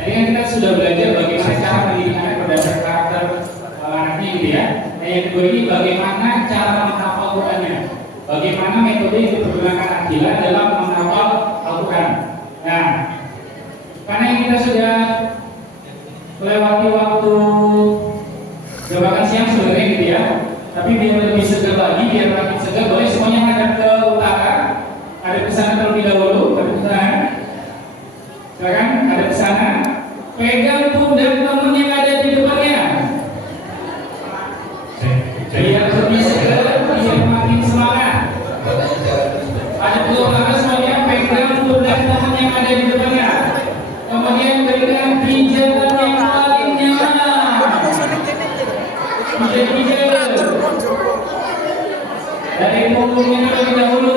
Tadi kan kita sudah belajar bagaimana cara mendidik anak berdasarkan karakter anaknya gitu ya. Nah yang kedua ini bagaimana cara menghafal Qurannya. Bagaimana metode yang dipergunakan Akila dalam menghafal Al-Quran. Nah, karena kita sudah melewati waktu jam makan siang sebenarnya gitu ya. Tapi biar lebih segar lagi, biar makin segar, boleh semuanya hadap ke utara. Ada ke sana terlebih dahulu, ada ke sana. Silakan, ada ke sana. Pegang pundak teman yang ada di depannya. Biar lebih segar, biar makin semangat. Ada ke utara semuanya, pegang pundak teman yang ada di depannya. Kemudian berikan pijatan yang paling nyaman. Pijat-pijat dari punggungnya terlebih dahulu.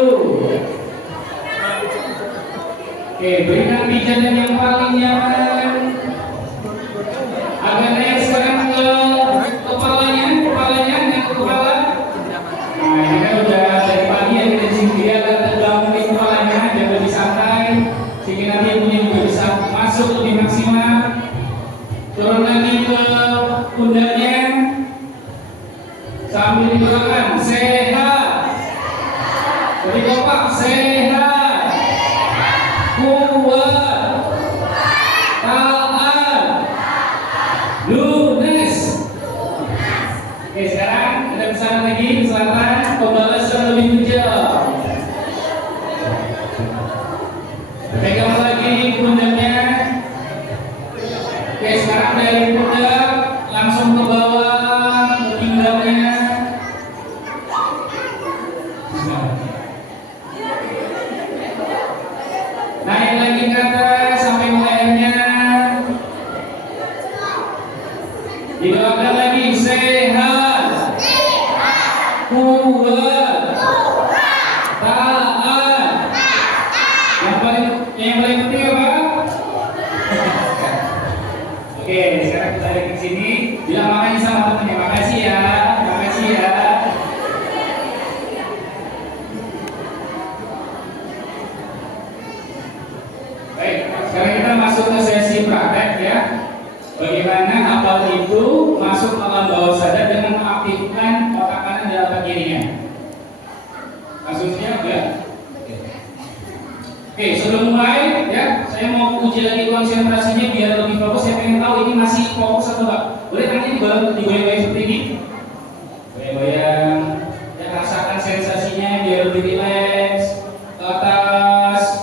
Oke, berikan pijatan yang paling nyaman. Agak naik sekarang ke kepalanya dan ke kepala. Nah, ini kan udah dari pagi ya kita disini dia agak tegang di kepalanya, dia lebih santai, sehingga nanti ibunya juga bisa masuk lebih maksimal. Turun lagi ke pundaknya sambil didoakan sehat. Jadi kompak sehat, kuat, taat, lunas. Oke, sekarang ada pesan lagi ke selatan, pembalasan lebih bijak. Pegang lagi pundaknya. Oke, sekarang dari pundak langsung ke bawah, ke pinggangnya. Naik lagi ke atas sampai ke lehernya. Didoakan lagi sehat, kuat, taat. Yang paling penting apa? Oke, sekarang kita lihat ke sini. Bilang makanya sama temennya, makasih ya, makasih ya. Baik, sekarang kita masuk ke sesi praktek ya. Bagaimana hafal itu masuk alam bawah sadar dengan mengaktifkan otak kanan dan otak kirinya. Kasusnya udah. Oke, sebelum mulai ya, saya mau uji lagi konsentrasinya biar lebih fokus. Saya pengen tahu ini masih fokus atau enggak. Boleh nanti digoyang-goyang seperti ini. Goyang-goyang. Ya, rasakan sensasinya biar lebih rileks. Ke atas,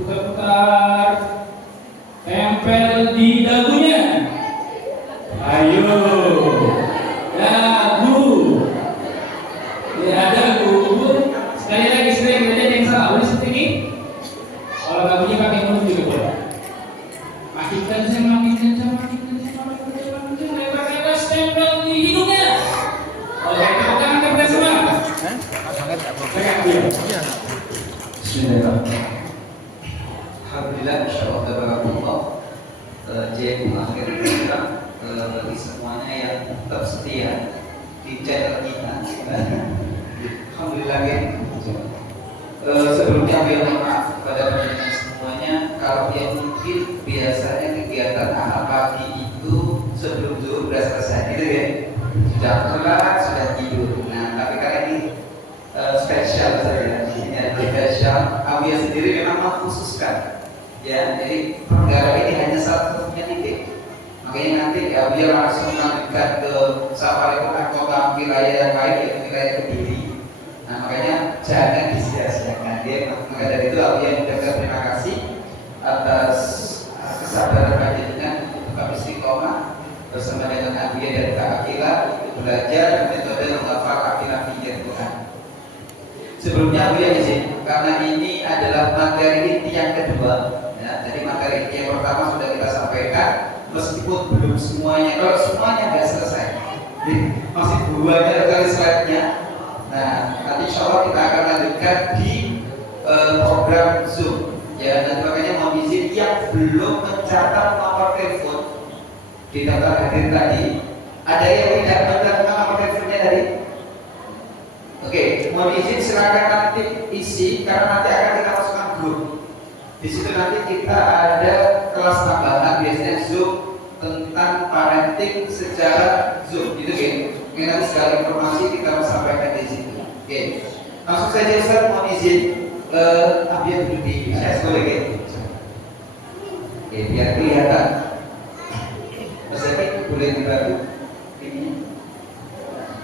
putar-putar, tempel di dagunya. Ayo, dagu. Ya, dagu. Sekali lagi, kita ada yang salah. Boleh seperti ini. Kalau dagunya pakai mulut juga boleh. Makin kencang, makin kencang, makin kencang, makin kencang, makin kencang. Lebar, lebar, tempel di hidungnya. Oke, tepuk tangan kepada semua. Bismillahirrahmanirrahim. Alhamdulillah, insyaallah tabarakallah. Jadi mengakhir kita bagi semuanya yang tetap setia di channel kita. Alhamdulillah ya. Sebelumnya biar maaf kepada pendengar semuanya kalau yang mungkin biasanya kegiatan anak pagi itu sebelum zuhur sudah selesai gitu ya. Sudah sholat, sudah tidur. Nah, tapi kali ini spesial saja. Ini adalah spesial. Awia sendiri memang mengkhususkan. Ya, jadi perkara ini hanya satu-satunya titik. Makanya nanti Awia langsung melanjutkan ke safari kota wilayah yang lain yaitu wilayah Kediri. Nah, makanya jangan disia-siakan. Maka dari itu Awia mengucapkan terima kasih atas kesabaran panjenengan untuk kami istiqomah bersama dengan Awia dan Kak Akila untuk belajar metode menghafal akidah fikih Tuhan. Sebelumnya Awia izin karena ini adalah materi inti yang kedua. Ya, jadi materi inti yang pertama sudah kita sampaikan meskipun belum semuanya. Kalau semuanya nggak selesai, masih banyak kali slide-nya. Nah, nanti insya Allah kita akan lanjutkan di program Zoom. Ya, dan makanya mau izin yang belum mencatat nomor telepon di daftar hadir tadi, ada yang tidak mencatat nomor teleponnya tadi? Oke, mohon izin silakan nanti isi karena nanti akan kita masukkan grup. Di situ nanti kita ada kelas tambahan biasanya Zoom tentang parenting secara Zoom, gitu kan? Mengenai segala informasi kita sampaikan di situ. Oke, langsung saja Ustaz mohon izin Abia dulu di saya boleh kan? Oke, biar kelihatan. Mas Zaki boleh dibantu ini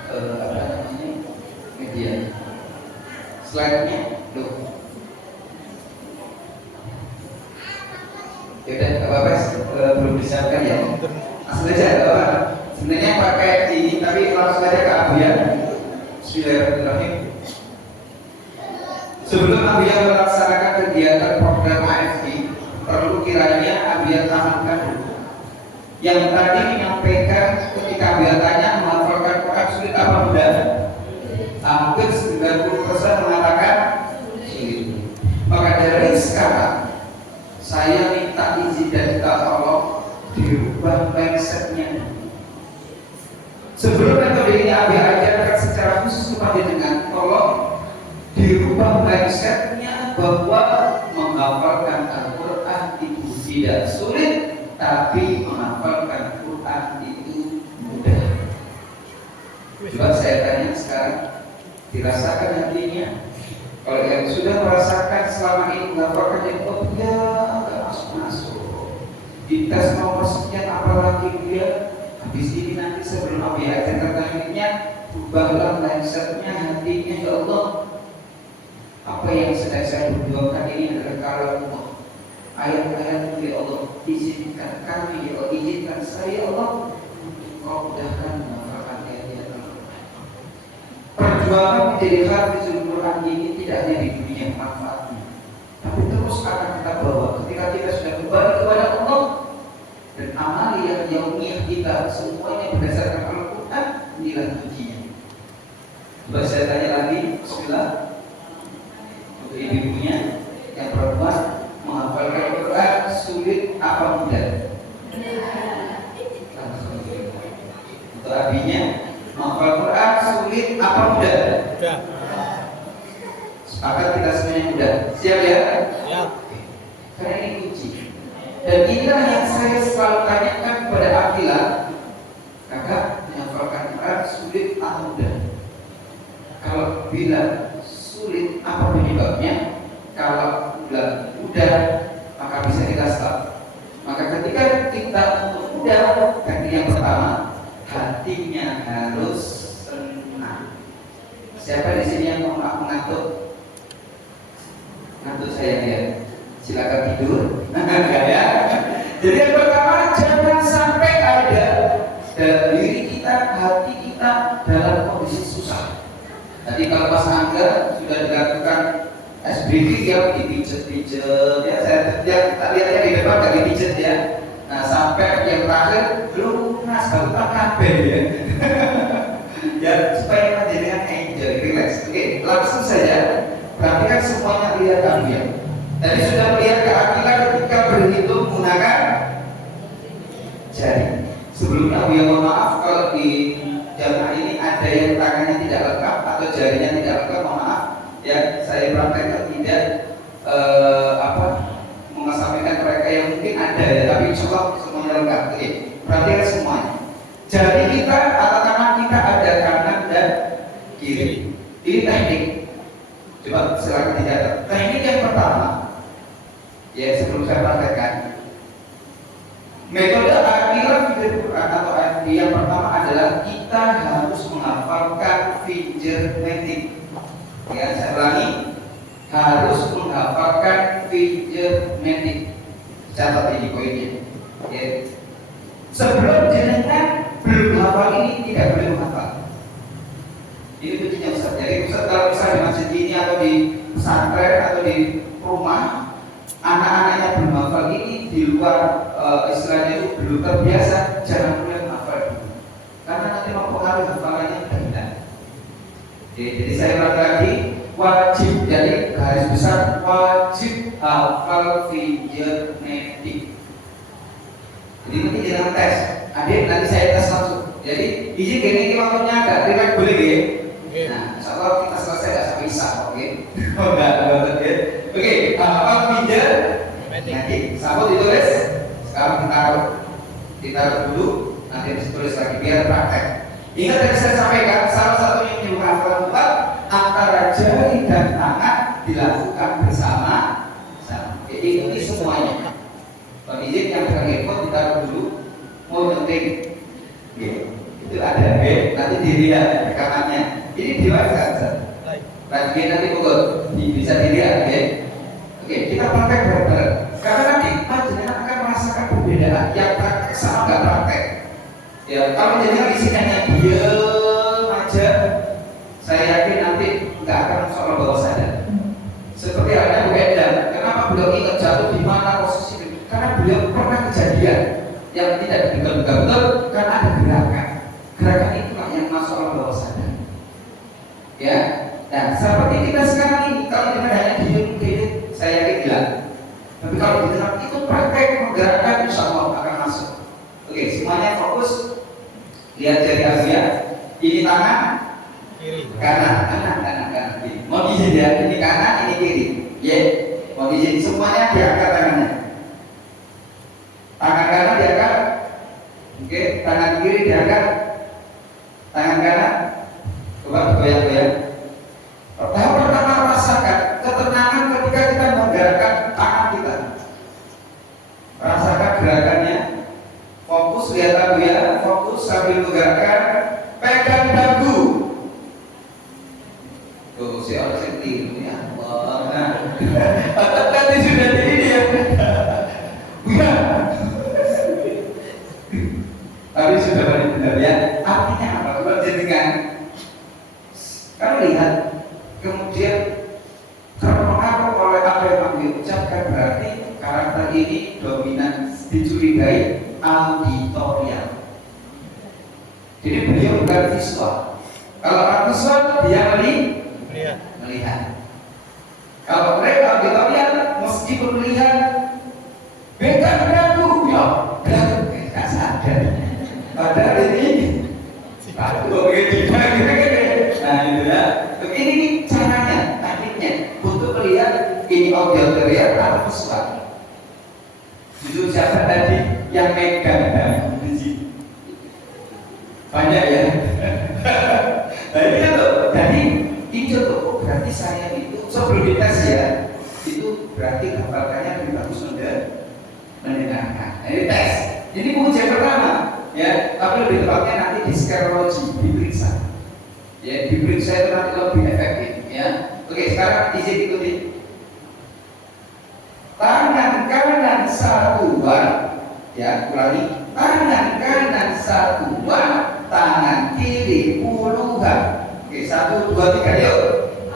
apa namanya media slide-nya loh. Ya udah, nggak apa-apa, belum disiapkan ya. Langsung aja, nggak apa-apa. Sebenarnya pakai ini, tapi langsung aja ke Abia. Bismillahirrahmanirrahim. Sebelum Abia melaksanakan kegiatan program AFI, perlu kiranya Abia tahankan dulu. Yang tadi menyampaikan ketika Abia tanya menghafalkan Quran sulit apa mudah? Hampir 90% mengatakan sulit. Maka dari sekarang saya minta izin dari Allah dirubah mindsetnya. Sebelum metode ini Abia ajarkan secara khusus kepada dengan tolong dirubah mindsetnya bahwa menghafalkan Al-Quran itu tidak sulit, tapi menghafalkan Quran itu mudah. Coba saya tanya sekarang, dirasakan hatinya? Kalau yang sudah merasakan selama ini menghafalkan yang ya nggak masuk. Dites nomor sekian apalagi dia habis ini nanti sebelum Abia ajarkan tekniknya, ubahlah mindsetnya, hatinya, ya Allah, apa yang sedang saya perjuangkan ini adalah kalau ayat-ayat ya Allah, izinkan kami, ya Allah, izinkan saya, ya Allah, Kau mudahkan menghafalkan ayat-ayat Allah. Perjuangan menjadi hafizul Quran ini tidak hanya di dunia manfaatnya, tapi terus akan kita bawa ketika kita sudah kembali kepada Allah dan amaliyah yaumiyah kita semuanya berdasarkan Al-Quran, inilah kuncinya. Coba saya tanya lagi, bismillah, untuk ibu-ibunya yang perempuan, menghafalkan Quran sulit apa mudah? Untuk abinya, menghafal Quran sulit apa mudah? Mudah. Sepakat kita semuanya mudah. Siap ya? Siap. Karena ini kunci. Dan inilah yang saya selalu tanyakan kepada Akila, kakak menghafalkan Quran sulit atau mudah? Kalau bilang sulit, apa penyebabnya? Kalau bilang mudah, maka bisa kita stop. Maka ketika kita untuk mudah, teknik yang pertama, hatinya harus senang. Siapa di sini yang mau mengantuk? Ngantuk saya ya. Silakan tidur. Enggak ya. Jadi yang pertama, jangan sampai ada dalam diri kita, hati kita dalam kondisi susah. Tadi kalau Mas Angga sudah dilakukan SBD, dia dipijet-pijet ya, saya lihatnya di depan gak dipijet ya. Nah sampai yang terakhir belum lunas, baru kabel ya. Ya supaya menjadikan enjoy, relax. Oke, langsung saja perhatikan semuanya, lihat Abia. Tadi sudah melihat ke Akila ketika berhitung menggunakan jari. Sebelumnya Abia mohon maaf kalau di jamaah ini ada yang tangannya tidak lengkap atau jarinya tidak lengkap, mohon maaf ya, saya praktekkan tidak mengesampingkan mereka yang mungkin ada ya, tapi insya semuanya lengkap. Oke, perhatikan semuanya. Jari kita atau tangan kita ada kanan dan kiri. Ini teknik. Coba silakan dicatat. Teknik yang pertama, ya sebelum saya praktekkan, metode Akila Finger Quran atau AFD yang pertama adalah kita harus menghafalkan finger-matic. Ya, saya ulangi, harus menghafalkan finger-matic. Catat ini poinnya. Ya. Sebelum jenengan belum hafal ini tidak boleh menghafal. Ini kuncinya Ustaz. Jadi Ustaz kalau misalnya di masjid ini atau di pesantren atau di rumah, anak-anaknya belum hafal ini di luar istilahnya itu belum terbiasa, jangan mulai menghafal dulu. Karena nanti mempengaruhi hafalannya tidak hilang. Jadi saya ulang lagi, wajib, jadi garis besar wajib hafal finger-matic. Jadi nanti jangan tes, adik nanti saya tes langsung. Jadi izin gini waktunya agak relax boleh ya? Nah, insya Allah kita selesai nggak sampai isya, oke? Oh enggak, ya. Oke, hafal finger-matic. Sambut ditulis. Sekarang kita Ditaruh dulu, nanti harus tulis lagi biar praktek. Ingat tadi saya sampaikan, salah satu yang menyembuhkan kelompok antara jari dan tangan dilakukan bersama. Jadi ikuti semuanya. Bang izin yang terhipot ditaruh dulu, mau nyeting. Itu ada, nanti dilihat rekamannya. Ini diwajibkan. Lagi nanti pukul bisa dilihat, Oke, kita praktek bareng-bareng. Karena nanti panjenengan akan merasakan perbedaan yang praktek sama nggak praktek. Ya, kalau jenengan isinya diam aja, saya yakin nanti nggak akan soal bawah sadar. Seperti halnya Bu Endang, kenapa beliau ingat jatuh di mana posisi itu? Karena beliau pernah kejadian yang tidak diduga-duga betul karena ada gerakan. Gerakan itulah yang masuk alam bawah sadar. Ya, dan seperti kita sekarang ini, kalau kita hanya diam, saya yakin hilang. Tapi kalau kita itu praktek menggerakkan, insya Allah akan masuk. Oke, semuanya fokus. Lihat jari Asia. Ini tangan kiri, kanan. Mau izin ya, ini kanan, ini kiri. Mau izin semuanya diangkat tangannya. Tangan kanan diangkat. Oke, tangan kiri diangkat. Tangan kanan. Coba goyang-goyang. Tahap pertama rasakan ketenangan ketika kita menggerakkan tangan kita. Rasakan gerakannya. Fokus, lihat aku ya. Fokus sambil menggerakkan. Pegang dagu. Tuh, si orang sendiri ya. Nah, tadi sudah jadi dia. Bukan. Tapi sudah benar ya. Artinya apa? Coba jadikan. Kamu lihat. Kemudian terpengaruh oleh apa yang diucapkan, berarti karakter ini dominan dicurigai auditorial. Jadi beliau bukan visual. Kalau orang visual dia melihat. Kalau mereka auditorial meskipun melihat beda dagu, ya nggak sadar. Padahal ini aduh begitu. Nah itu ya. Ini caranya, tekniknya untuk melihat ini auditorial atau visual. Jujur siapa tadi yang megang dan biji? Banyak ya. Nah ini tuh, jadi itu tuh berarti saya itu sebelum dites ya, itu berarti hafalkannya lebih bagus mendengarkan. Nah, ini tes. Ini pengujian pertama, ya. Tapi lebih tepatnya nanti di skerologi diperiksa. Ya, diperiksa itu nanti lebih efektif ya. Oke, sekarang izin ikuti. Tangan kanan satuan, ya ulangi. Tangan kanan satuan, tangan kiri puluhan. Oke, 1, 2, 3, yuk.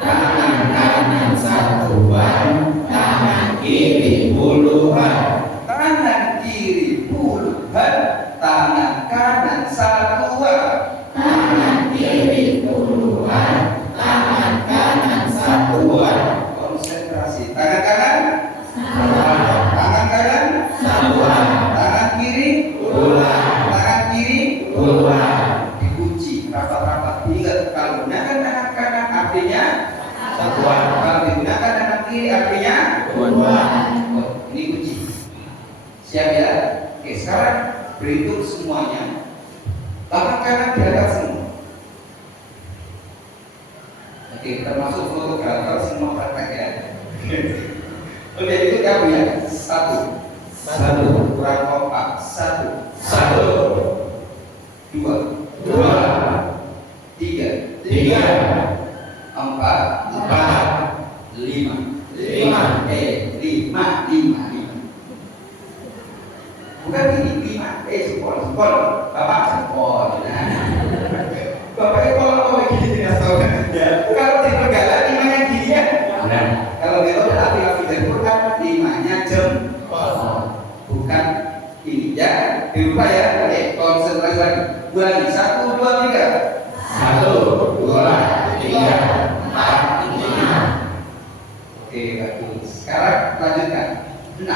Tangan kanan satuan, tangan kiri puluhan. Tangan kiri puluhan, tangan kanan satuan. Tangan kiri puluhan, tangan kanan satuan. Konsentrasi. Tangan kanan, Satuan, tangan kanan, satuan, tangan kiri, puluhan, tangan kiri, puluhan. dikunci rapat-rapat. Ingat, kalau gunakan tangan kanan artinya Satuan, kalau digunakan tangan kiri artinya puluhan. oh, ini kunci. Siap ya? Oke, sekarang berhitung semuanya. Tangan kanan diangkat semua. Oke, termasuk fotografer semua praktek ya. Oke, itu kamu ya. 1 kurang kompak. 1 2 2, 3 4 5 5. 5 bukan ini 5 jempol bapak jempol bapak itu kalau gini tidak tahu ya. Kalau di Tenggala 5 nya gini ya. Kalau kita udah api dan bukan 5 nya jempol bukan ini ya. Dirubah ya. Oke, konsentrasi lagi. Ulangi 1, 2, 3. 1, 2, 3, 4, 5. Oke, bagus. Sekarang lanjutkan. 6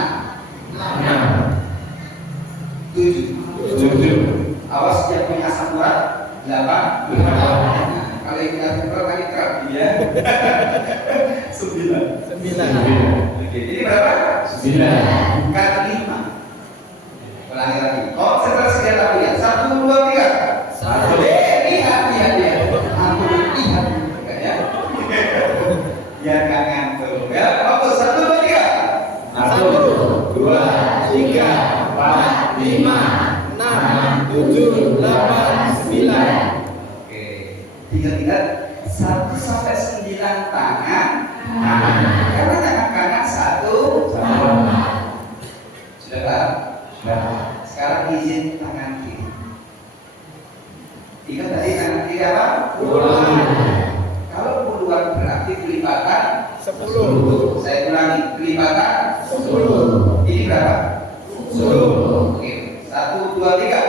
7 Awas yang punya asam urat 8 kalau yang punya asam urat kali kerap ya 9 Oke, ini berapa? 9. Bukan 5. Ulangi lagi. Konsentrasi empat, lima, enam, tujuh, delapan, sembilan. Oke. Ingat-ingat 1 sampai 9 tangan. Karena tangan kanan 1. Sudah paham? Sekarang izin tangan kiri. Ingat tadi tangan kiri apa? Puluhan. Kalau puluhan berarti kelipatan 10. Saya ulangi, kelipatan 10. Ini berapa? 10. Oke. 1, 2, 3.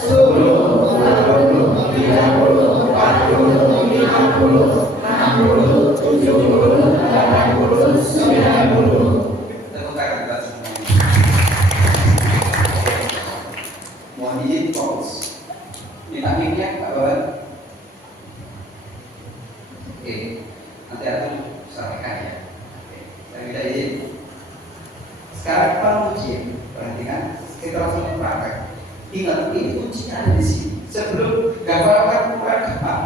10, 20, 30, 40, 50, 60, 70, 80, 90. Tepuk tangan buat semuanya. Mohon izin fokus. Minta mic-nya Pak Bawan. Oke, nanti aku sampaikan ya. Oke, saya minta izin. Sekarang pengujian, perhatikan, kita langsung praktek. Ingat, ini kuncinya ada di sini. Sebelum gambarkan Quran gampang,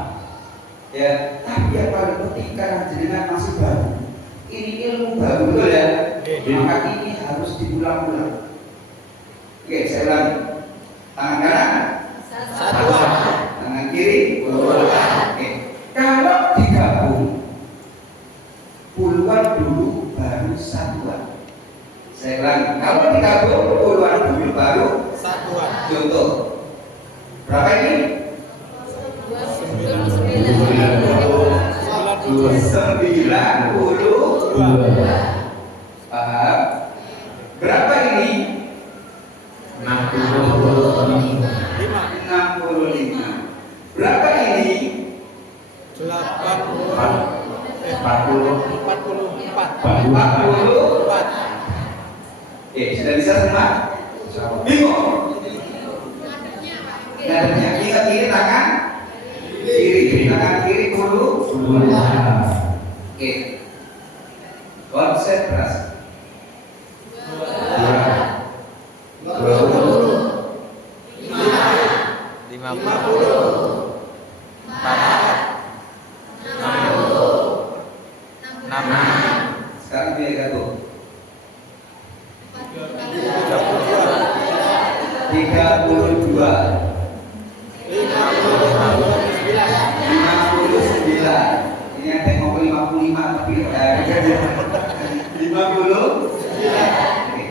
ya. Tapi yang paling penting karena jenengan masih baru, ini ilmu baru betul ya. Maka ini harus diulang-ulang. Oke, saya ulangi. Tangan kanan, Satuan. tangan kiri, Puluhan. Oke. Kalau digabung puluhan dulu baru satuan. Saya ulangi. Kalau digabung puluhan dulu baru Satuan. contoh. Berapa ini? 90. Paham? Berapa ini? 65. 65. Berapa ini? 44. 40. Sudah bisa semua? Bingung? Nadanya ingat ini tangan kiri, tangan kiri dulu. Oke. Konsep beras. 50. Sekarang dia gabung. 32. 59. Ini ada yang ngomong 55 tapi 50. Oke.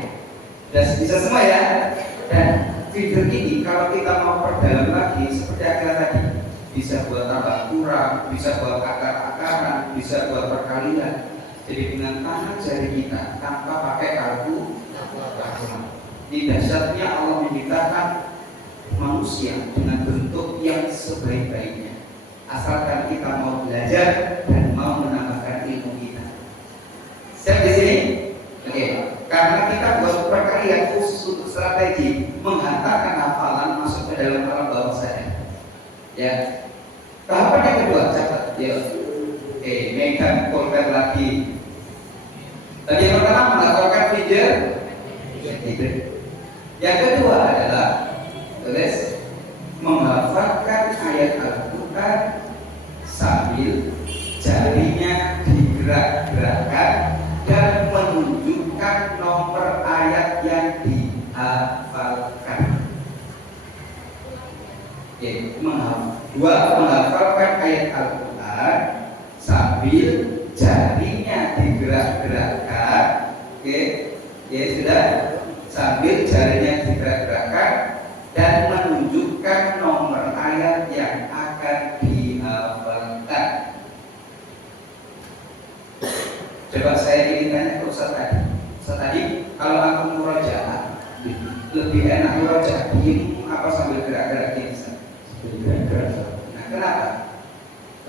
Sudah bisa semua ya. Dan fitur ini kalau kita mau perdalam lagi seperti akar tadi, bisa buat tambah kurang, bisa buat akar-akaran, bisa buat perkalian. Jadi dengan tangan jari kita tanpa pakai kalkulator. Ini dahsyatnya Allah menciptakan manusia dengan bentuk yang sebaik-baiknya. Asalkan kita mau belajar dan mau menambahkan ilmu kita. Siap di sini? Oke. Karena kita buat perkalian khusus untuk strategi menghantarkan hafalan masuk ke dalam alam bawah sadar. Ya. Tahapan yang kedua, catat. Ya. Megang folder lagi. Tadi yang pertama melakukan figure. Yang kedua adalah tulis menghafalkan ayat Al-Quran sambil jarinya digerak-gerakkan dan menunjukkan nomor ayat yang dihafalkan. Menghafalkan ayat Al-Quran sambil jarinya digerak-gerakkan. Sudah. Sambil jarinya digerak-gerakkan dan menunjukkan nomor ayat yang akan dihafalkan. Coba saya ingin tanya ke Ustaz tadi. Ustaz tadi, kalau aku murojaah, lebih enak murojaah diem apa sambil gerak-gerak ini? Sambil gerak-gerak. Nah, kenapa?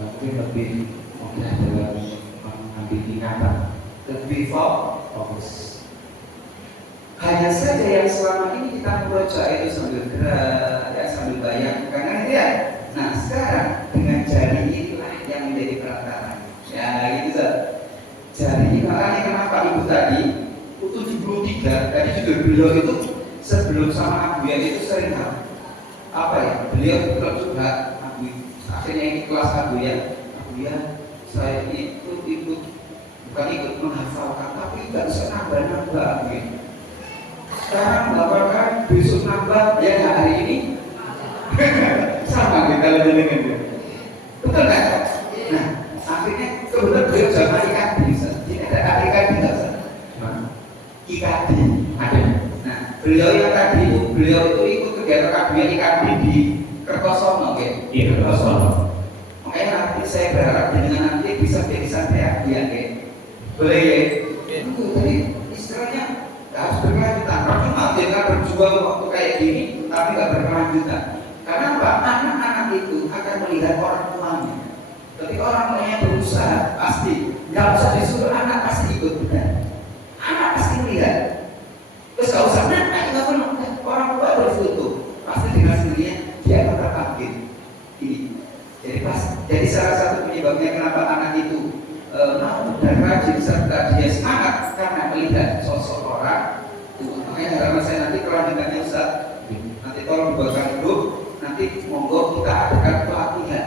Mungkin lebih mudah dalam mengambil ingatan, Lebih fokus. Hanya saja yang selama ini kita murojaah itu sambil gerak, ya sambil bayangkan kan ya. Nah, sekarang dengan jari inilah yang menjadi perantara. Ya, gitu Ustaz. Jadi makanya kenapa ibu tadi 73 tadi juga beliau itu sebelum sama Abu Yan itu sering apa ya, beliau juga akhirnya ikut kelas Abu Yan, saya bukan ikut menghafalkan tapi nggak bisa nambah Abu Yan. sekarang melaporkan, besok nambah, ya nggak hari ini sama kita dengan dia. Betul nggak? Nah, akhirnya kebetulan beliau zaman IKD, ini ada IKD nggak sih? IKD ada. Nah, beliau yang tadi itu beliau itu ikut kegiatan kabinet IKD di Kertosono, ya? Iya, Kertosono. Makanya nanti saya berharap dengan nanti bisa jadi santai ya, boleh ya? Jadi istilahnya harus berkelanjutan. Cuma kita berjuang waktu kayak gini, tapi nggak berkelanjutan. Karena apa? Anak-anak itu akan melihat orang tuanya. Ketika orang tuanya berusaha, pasti nggak usah disuruh, anak pasti ikut. Anak pasti melihat. Terus nggak usah, nggak perlu. Orang tua berfoto, pasti dengan sendirinya dia akan terpanggil. Ini. Jadi salah satu penyebabnya kenapa anak itu mau dan rajin serta dia semangat karena melihat sosok orang. Makanya harapan saya nanti kelanjutannya Ustaz, nanti tolong dibuatkan grup, nanti monggo kita adakan pelatihan,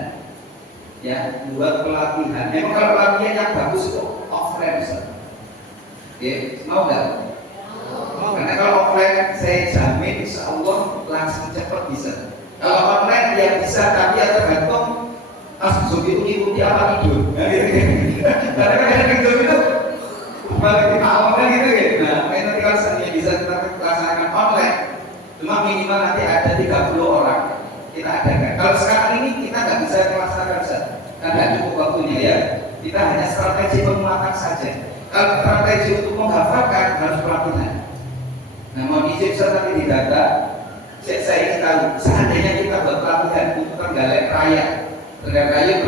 ya, buat pelatihan. Memang kalau pelatihan yang bagus itu offline Ustaz, ya, mau nggak? Karena kalau offline saya jamin insya Allah langsung cepat bisa. Kalau online ya bisa, tapi ya tergantung langsung ikuti apa tidur. Karena kan tidur itu balik kita online gitu ya. Nah, nanti kalau seandainya bisa kita laksanakan online, cuma minimal nanti ada 30 orang kita adakan. Kalau sekarang ini kita nggak bisa melaksanakan karena cukup waktunya ya. Kita hanya strategi penguatan saja. Kalau strategi untuk menghafalkan harus pelatihan. Nah, mau izin saya nanti di data. Saya ingin tahu, seandainya kita buat pelatihan untuk Trenggalek Raya, Trenggalek,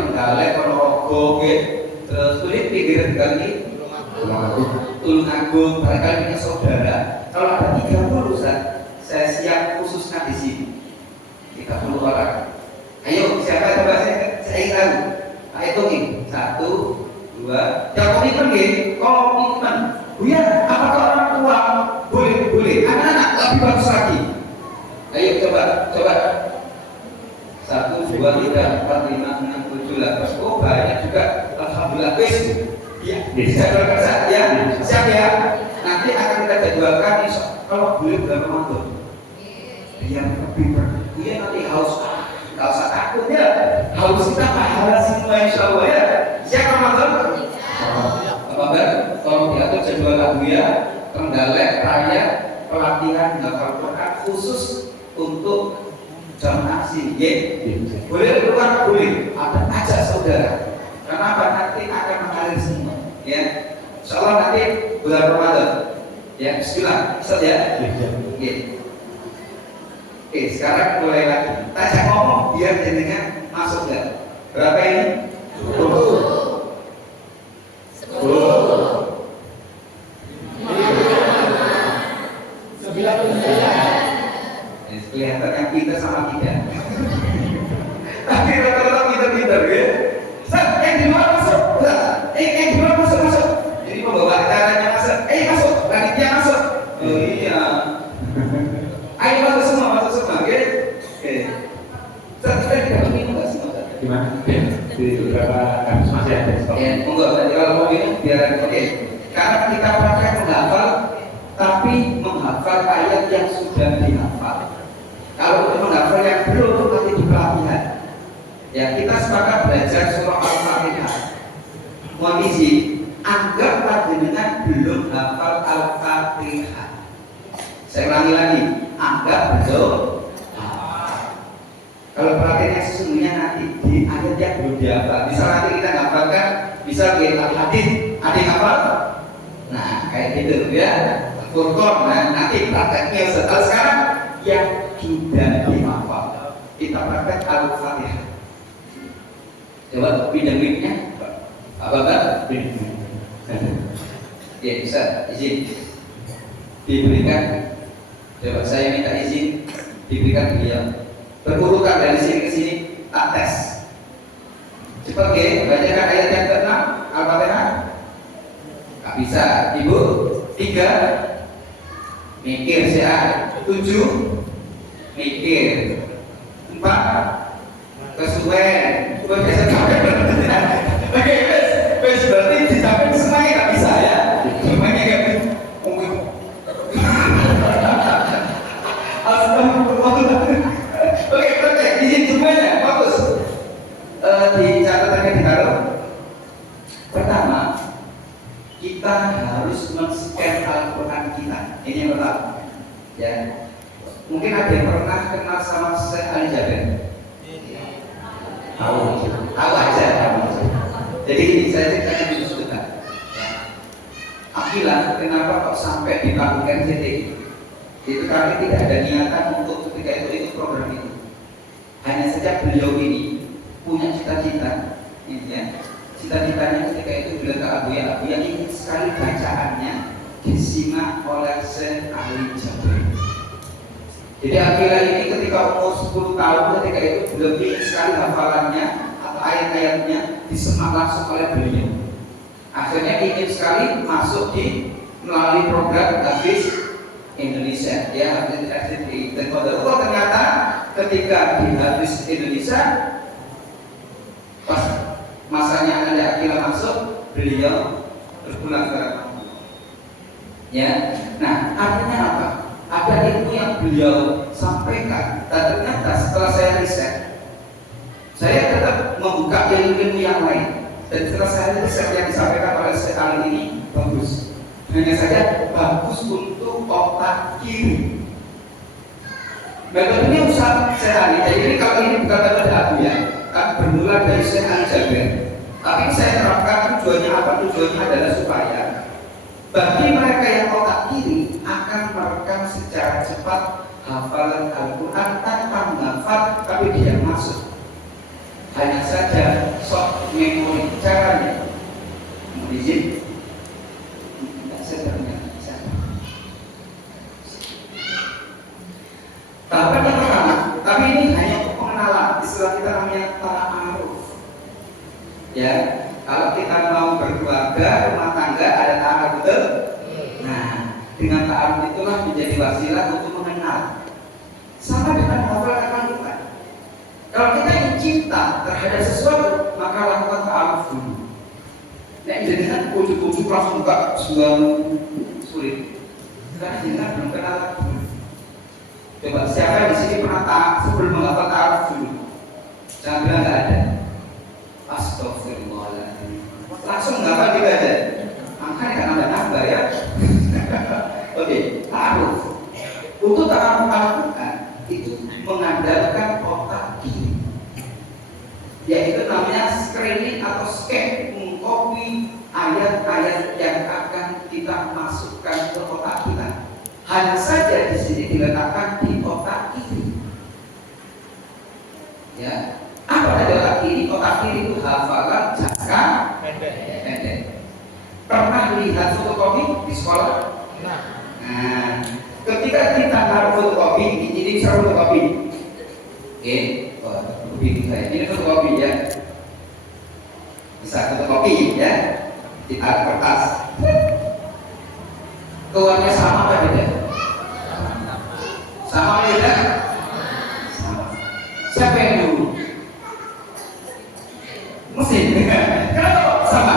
Ponorogo, terus kulit pinggir kali, Tulungagung, barangkali punya saudara. Kalau ada 30 Ustaz, saya siap khususnya di sini. 30 orang. Ayo, siapa coba saya ingin tahu. Nah, hitungin. 1, 2. Yang komitmen gini, komitmen. Buya, apakah orang tua boleh? Anak-anak lebih bagus lagi. Ayo coba. 1, 2, 3, 4, 5, 6, 7, 8. Oh banyak juga. Alhamdulillah. Ya, bisa berkesan ya. Siap ya. Nanti akan kita jadwalkan kalau boleh bulan Ramadan. Yang lebih dia nanti haus. Nggak usah takut ya. Haus kita pahala semua insya Allah ya. Siap Ramadan? Ramadan. Tolong diatur jadwal lagu ya. Trenggalek Raya pelatihan hafal Quran khusus untuk jam aksi, ya. Boleh keluar, boleh. Ada aja saudara. Kenapa nanti akan mengalir semua, ya. Insyaallah nanti bulan Ramadan, ya. Bismillah, Ustaz ya. Ya. Oke, sekarang mulai lagi. Tajak ngomong biar jenengan masuk ya. Berapa ini? 10. 10. Kelihatan yang pintar sama tidak. Tapi rata-rata pintar-pintar ya. Yang di luar masuk. Yang di luar masuk. Jadi pembawa acaranya masuk. Masuk. Panitia masuk. Oh iya. Ayo masuk semua ya. Oke. Kita tidak minum nggak sih? Gimana? Di beberapa kampus masih ada stok. Ya, monggo. Nanti kalau mau minum biar oke. Karena kita pakai menghafal, tapi menghafal ayat yang sudah dihafal. Kalau untuk menghafal yang belum, nanti di pelatihan. Ya, kita sepakat belajar surah Al-Fatihah. Mohon izin, anggaplah dengan belum hafal Al-Fatihah. Saya ulangi lagi, anggap belum. Kalau pelatihan yang sesungguhnya nanti di ayat yang belum dihafal. Misal nanti kita hafalkan, misal ke Al-Hadid, ada yang hafal? Nah, kayak gitu ya. Furqan, nah nanti prakteknya setelah sekarang yang sudah dihafal. Kita praktek Al-Fatihah. Coba pinjam mic-nya, Pak Bapak. Ya bisa, izin diberikan. Coba saya minta izin diberikan beliau. Berurutan dari sini ke sini, tak tes. Cepat ya, bacakan ayat yang ke-6 Al-Fatihah. Gak bisa, Ibu. 3 mikir saya. 7 mikir. 4 kesuwen. Biasa capek. Oke, wes berarti dicapai semuanya gak bisa ya. Semuanya gak bisa. Mungkin ada yang pernah kenal sama Syekh Ali Jaber? Tahu aja. Jadi saya ceritakan dulu sebentar. Akilah kenapa kok sampai dilakukan CTI? Itu kami tidak ada niatan untuk ketika itu ikut program itu. Hanya saja beliau ini punya cita-cita, ya. Cita-citanya ketika itu bilang ke Abu yang ingin sekali bacaannya disimak oleh Syekh Ali Jaber. Jadi Akilah ini ketika umur 10 tahun ketika itu beliau ingin sekali hafalannya atau ayat-ayatnya disimak langsung oleh beliau. Akhirnya ingin sekali masuk di melalui program Hafiz Indonesia, ya, Hafiz di dan kodarullah. Ternyata ketika di Hafiz Indonesia pas masanya ada Akilah masuk, beliau berpulang ke Ramadhan. Ya, nah artinya apa? Ada ilmu yang beliau sampaikan, dan ternyata setelah saya riset, saya tetap membuka ilmu-ilmu yang lain. Dan setelah saya riset yang disampaikan oleh Syekh Ali ini bagus. Hanya saja bagus untuk otak kiri. Metodenya usah Syekh Ali. Jadi ini kalau ini bukan metode Abu ya, kan bermula dari Syekh Ali Jaber. Tapi saya terapkan tujuannya apa? Tujuannya adalah supaya bagi mereka yang otak kiri akan merekam secara cepat hafalan Al-Quran tanpa menghafal, tapi dia masuk. Hanya saja soft memory caranya. Mohon izin. Tidak sebenarnya bisa. Tahapan yang pertama, tapi ini hanya untuk pengenalan. Istilah kita namanya ta'aruf. Ya, kalau kita mau berkeluarga, rumah tangga ada ta'aruf, betul? Nah, dengan ta'aruf itulah menjadi wasilah untuk mengenal. Sama dengan hafal Al-Quran. Kalau kita ingin cinta terhadap sesuatu, maka lakukan ta'aruf dulu. Nah, jadikan ujuk-ujuk langsung buka sebuah sulit. Karena jangan belum kenal dulu. Coba siapa di sini pernah sebelum menghafal ta'aruf dulu? Jangan bilang nggak ada. Astagfirullahaladzim. Langsung menghafal juga ada. Makanya kan nambah-nambah ya. Oke, ta'aruf. Untuk ta'aruf Al-Quran itu mengandalkan otak kiri, yaitu namanya screening atau scan, mengcopy ayat-ayat yang akan kita masukkan ke otak kita. Hanya saja di sini diletakkan di otak kiri. Ya, apa tadi otak kiri? Otak kiri itu hafalan jangka pendek. Pernah lihat fotokopi di sekolah? Nah, ketika kita taruh fotokopi, ini bisa fotokopi. Oke, ini fotokopi ya. Bisa fotokopi ya. Ditaruh kertas. Keluarnya sama apa beda? Sama beda? Sama. Siapa yang dulu? Mesin. Kenapa kok sama?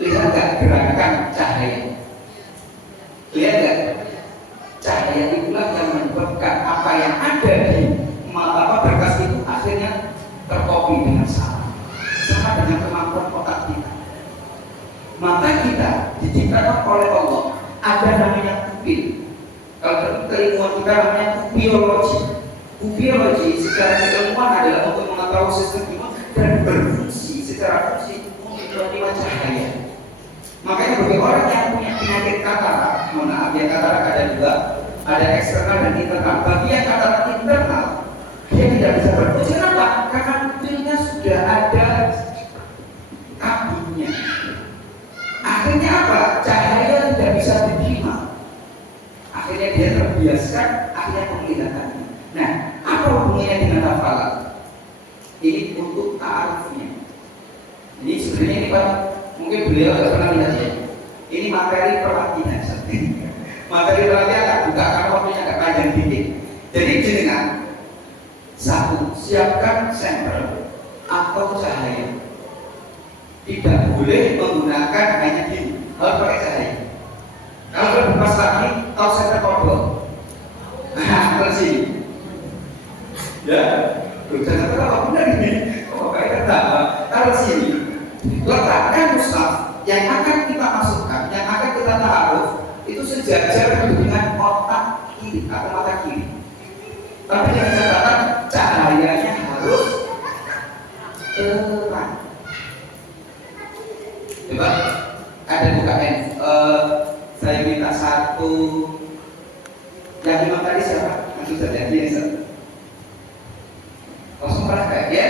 Lihat nggak gerakan cahaya? Lihat nggak? Cahaya itulah yang menyebabkan apa yang ada di berkas itu akhirnya terkopi dengan sama dengan kemampuan otak kita. Mata kita diciptakan oleh Allah, ada namanya pupil. Kalau keilmuan kita namanya pupiologi. Pupiologi secara keilmuan adalah untuk mengetahui sistem imun dan berfungsi secara fungsi untuk menerima cahaya. Makanya bagi orang yang punya penyakit katarak, mohon maaf ya, katarak ada dua, ada eksternal dan internal. Bagi yang katarak internal, dia tidak bisa berfungsi. Kenapa? Karena pupilnya sudah ada kabinnya. Akhirnya apa? Cahaya tidak bisa diterima. Akhirnya dia terbiaskan, akhirnya penglihatannya. Nah, apa hubungannya dengan hafalan? Ini untuk ta'arufnya. Ini sebenarnya ini Pak, mungkin beliau tidak pernah lihat ya. Ini materi pelatihan. Materi pelatihan akan buka karena waktunya agak panjang dikit. Jadi jenengan satu, siapkan sampel atau cahaya. Tidak boleh menggunakan hanya ini, harus pakai cahaya. Kalau lebih pas lagi, tahu sampel kobol. Nah, terus ini. Ya, jangan terlalu benar ini. Kalau pakai pertama, taruh sini. Letakkan mushaf yang akan kita masukkan, yang akan kita taruh itu sejajar dengan otak kiri atau mata kiri. Tapi dengan catatan cahayanya harus terang. Coba ada bukaan. Saya minta satu. Yang 5 tadi siapa? Langsung saja dia. Langsung praktek ya.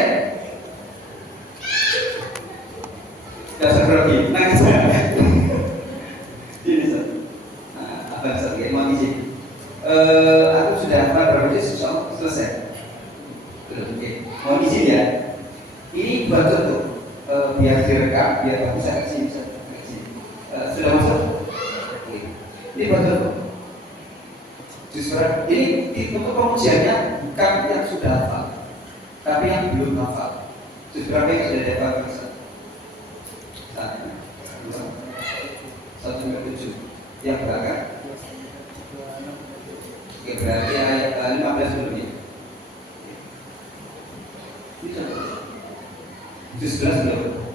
Dasar berarti. Nangis ya. Ini Ustaz. Apa Ustaz? Mau izin. Aku sudah hafal berapa juz selesai. Oke. Mau izin ya. Ini buat tutup. Biar direkam, biar aku bisa kasih. Sudah masuk? Ini buat tutup. Justru ini untuk pengujiannya bukan yang sudah hafal, tapi yang belum hafal. Justru yang sudah dapat satu sampai 7 yang belakang. Oke, berarti ayat 15 dulu ya. Juz 11 belum.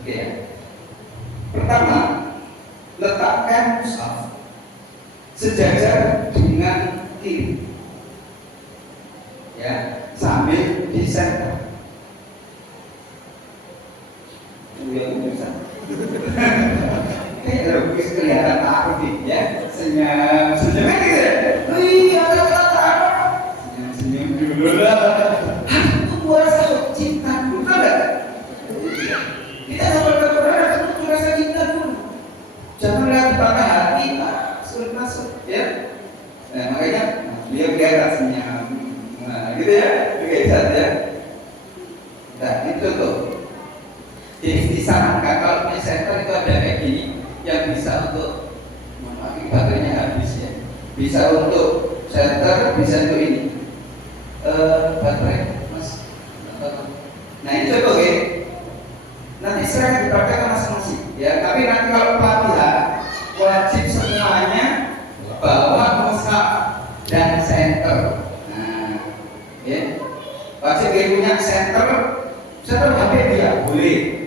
Oke ya. Pertama, letakkan mushaf sejajar dengan kiri, ya, sambil di center. Yang bisa. Kayak kelihatan takut ya, senyum gitu. Iya, senyum dulu lah. Aku puasa cinta dulu, kan? Kita nggak pernah rasa cinta dulu. Jangan lihat patah hati, sulit masuk, ya. Nah, makanya dia kelihatan senyum, gitu ya, kelihatan ya. Nah, itu tuh. Jadi disarankan kalau punya center itu ada kayak gini yang bisa untuk baterainya habis ya. Bisa untuk center, bisa untuk ini baterai mas. Nah itu oke. Nanti serah dipraktekkan masing-masing ya. Tapi nanti kalau pelatihan wajib semuanya bawa mushaf dan center. Nah, ya wajib punya center HP dia boleh.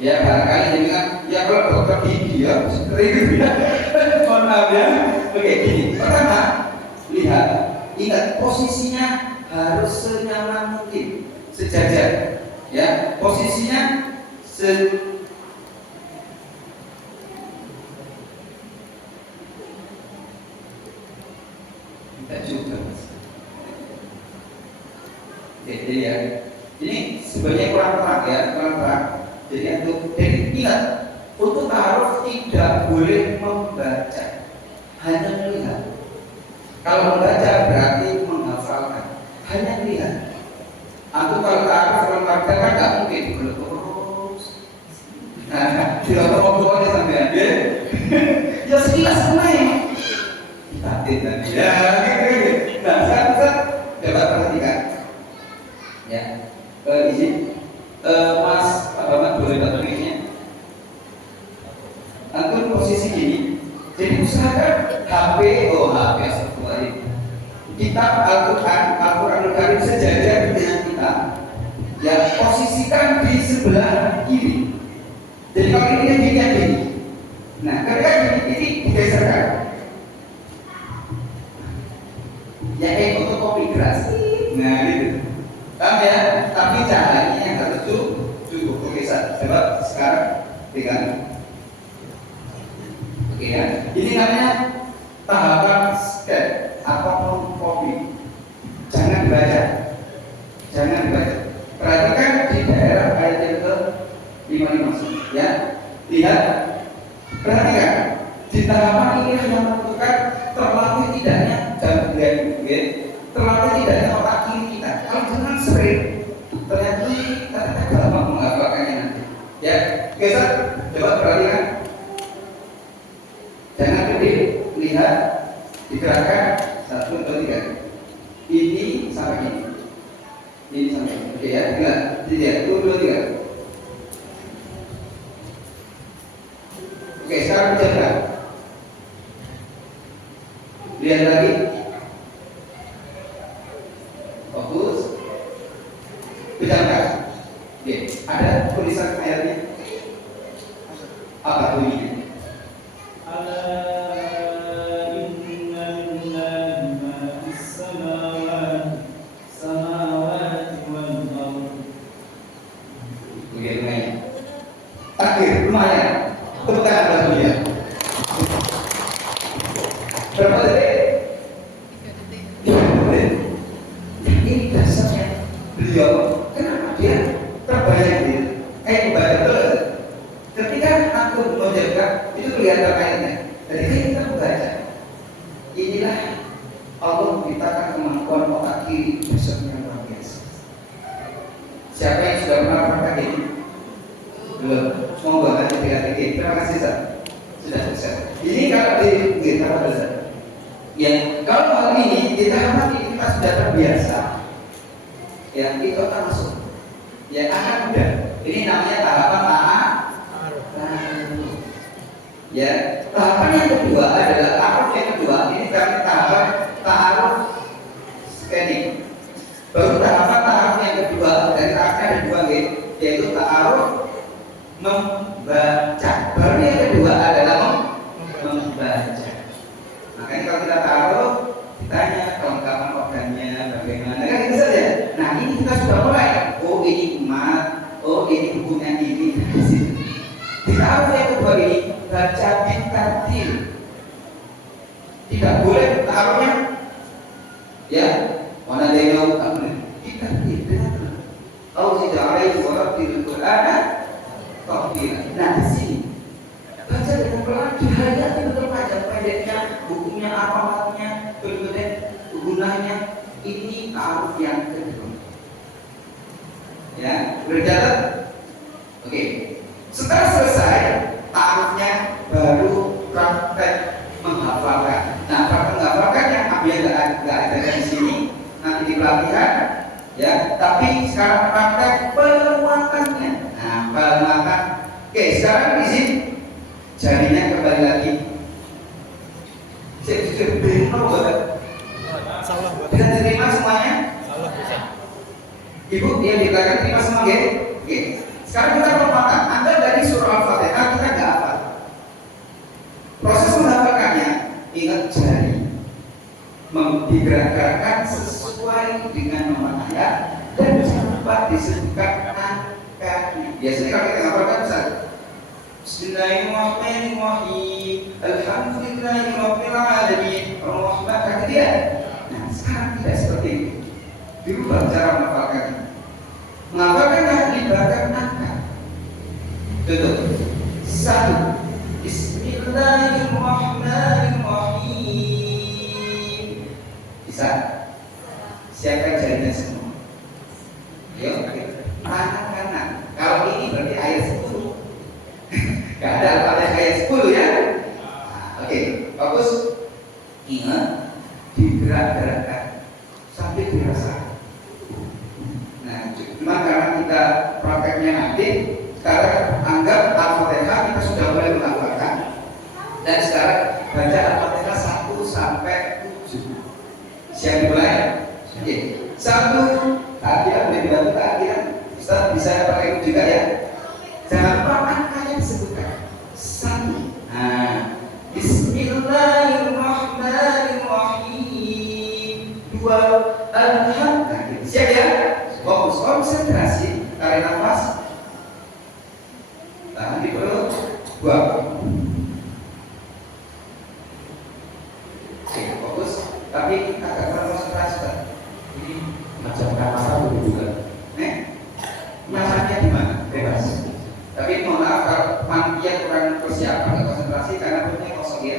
Ya barangkali jadi kan, ya kalau dokter gigi ya sering ya. Mohon maaf ya. Oke gini, pertama lihat, ingat posisinya harus senyaman mungkin, sejajar. Ya posisinya kita coba. Jadi ya, ini sebenarnya kurang terang ya, kurang terang. Jadi ingat, untuk ta'aruf tidak boleh membaca, hanya melihat. Kalau membaca berarti menghafalkan, hanya melihat. Aku kalau ta'aruf kalau membaca kan nggak mungkin terus. Nah, tidak terobos sampai ada. Ya sekilas main. Ditatin tadi. Ya, gitu. Nah, saya dapat perhatikan. Ya, izin. Mas Abang boleh bantu ini. Antum posisi gini. Jadi usahakan HP astagfirullahaladzim. Kitab Al-Quran Karim sejajar dengan kita. Ya posisikan di sebelah kiri. Jadi kalau ini gini. Nah ketika ini digeserkan. Ya fotokopi keras. Nah gitu. Paham ya? Tapi caranya yang harus cukup. Oke, coba sekarang pegang. Oke ya. Ini namanya tahapan step atau copy. Jangan dibaca. Perhatikan di daerah ayat yang ke-55 ya. Lihat. Perhatikan di tahapan ini yang menentukan terlatih tidaknya jam terlatih tidaknya otak kiri kita. Kalau jangan sering ternyata kita gampang menghafalkannya nanti. Ya, geser, coba perhatikan. Jangan gede, lihat, digerakkan 1, 2, 3. Ini sampai ini. Ini sampai ini. Oke ya, lihat, 1, 2, 3. Oke, sekarang jaga. Lihat lagi. Fokus. Pejamkan. Oke, ada tulisan ayatnya. Apa bunyinya? Ala inna lillahi ma fis beliau, kenapa dia terbayang gitu? Baca terus. Ketika aku menjaga itu kelihatan kayaknya. Jadi kita membaca. Inilah Allah menciptakan kemampuan otak kiri besar yang luar biasa. Siapa yang sudah pernah praktek ini? Belum. Semoga nanti tidak lagi. Terima kasih Ustaz. Sudah selesai. Ini kalau di tahap besar. Ya, kalau hal ini di tahap ini kita sudah terbiasa. Ya, itu akan masuk. Ya, akan mudah. Ini namanya tahapan ya, tahapan yang kedua adalah tahapan yang kedua. Ini kami tahapan ta'aruf scanning. Baru tahap yang kedua dari tahapnya ada dua, yaitu ta'aruf membaca. Baru yang kedua adalah membaca. Makanya kalau kita ta'aruf, ditanya kelengkapan organnya bagaimana, kan itu saja. Nah ini kita sudah mulai. Oh ini umat, oh ini bukunya ini. Di tahap yang kedua ini baca bintartil. Tidak boleh taruhnya ya mana dia mau bintartil. Allah tidak alaihi wasallam Quran takdir. Nah di sini baca dengan pelan, dihayati betul pendeknya, bukunya alamatnya, kemudian gunanya. Ini taruh yang kedua. Ya berjalan. Oke. Setelah selesai taruhnya baru praktek menghafalkan. Nah, praktek menghafalkan yang ambil nggak ada di sini, nanti di pelatihan, ya. Tapi sekarang praktek penguatannya. Nah, penguatan. Oke, sekarang di sini jarinya kembali lagi. Saya sudah bingung banget. Salah buat. Bisa diterima semuanya? Salah bisa. Ibu yang di belakang terima semua, oke? Sekarang kita penguatan. Anda dari surah Al-Fatihah kita nggak hafal. Proses menghafalkannya, ingat jari, digerak-gerakkan sesuai dengan nomor ayat dan jangan lupa disebutkan angkanya. Biasanya kalau kita hafalkan bisa Bismillahirrahmanirrahim, Alhamdulillahirabbil alamin, Ar-Rahman, kata dia. Nah, sekarang tidak seperti itu. Dirubah cara menghafalkannya. Menghafalkannya libatkan angka. Contoh, 1. Bismillahirrahmanirrahim. Bisa? Siapkan jarinya semua. Yuk, tangan kanan. Kalau ini berarti ayat 10. Gak ada ayat 10 ya. Oke, bagus. Ingat, digerak-gerakkan sampai dirasa. Nah, cuma karena kita prakteknya nanti, sekarang anggap Al-Fatihah kita sudah mulai menghafalkan. Dan sekarang baca Al-Fatihah 1 sampai 7. Siap dimulai? Oke. 1, takbiran boleh dibantu takbiran. Ustaz bisa pakai itu juga ya. Jangan lupa angkanya disebutkan. 1. Nah, Bismillahirrahmanirrahim. 2. Alhamdulillah. Siap ya? Fokus, konsentrasi, tarik nafas. Tahan di perut, buang. Oke, fokus. Tapi agak kurang konsentrasi. Ini Majamkan mata begitu juga. nyamannya di mana? Bebas. Tapi mohon maaf kalau panitia kurang persiapan dan konsentrasi karena perutnya kosong ya.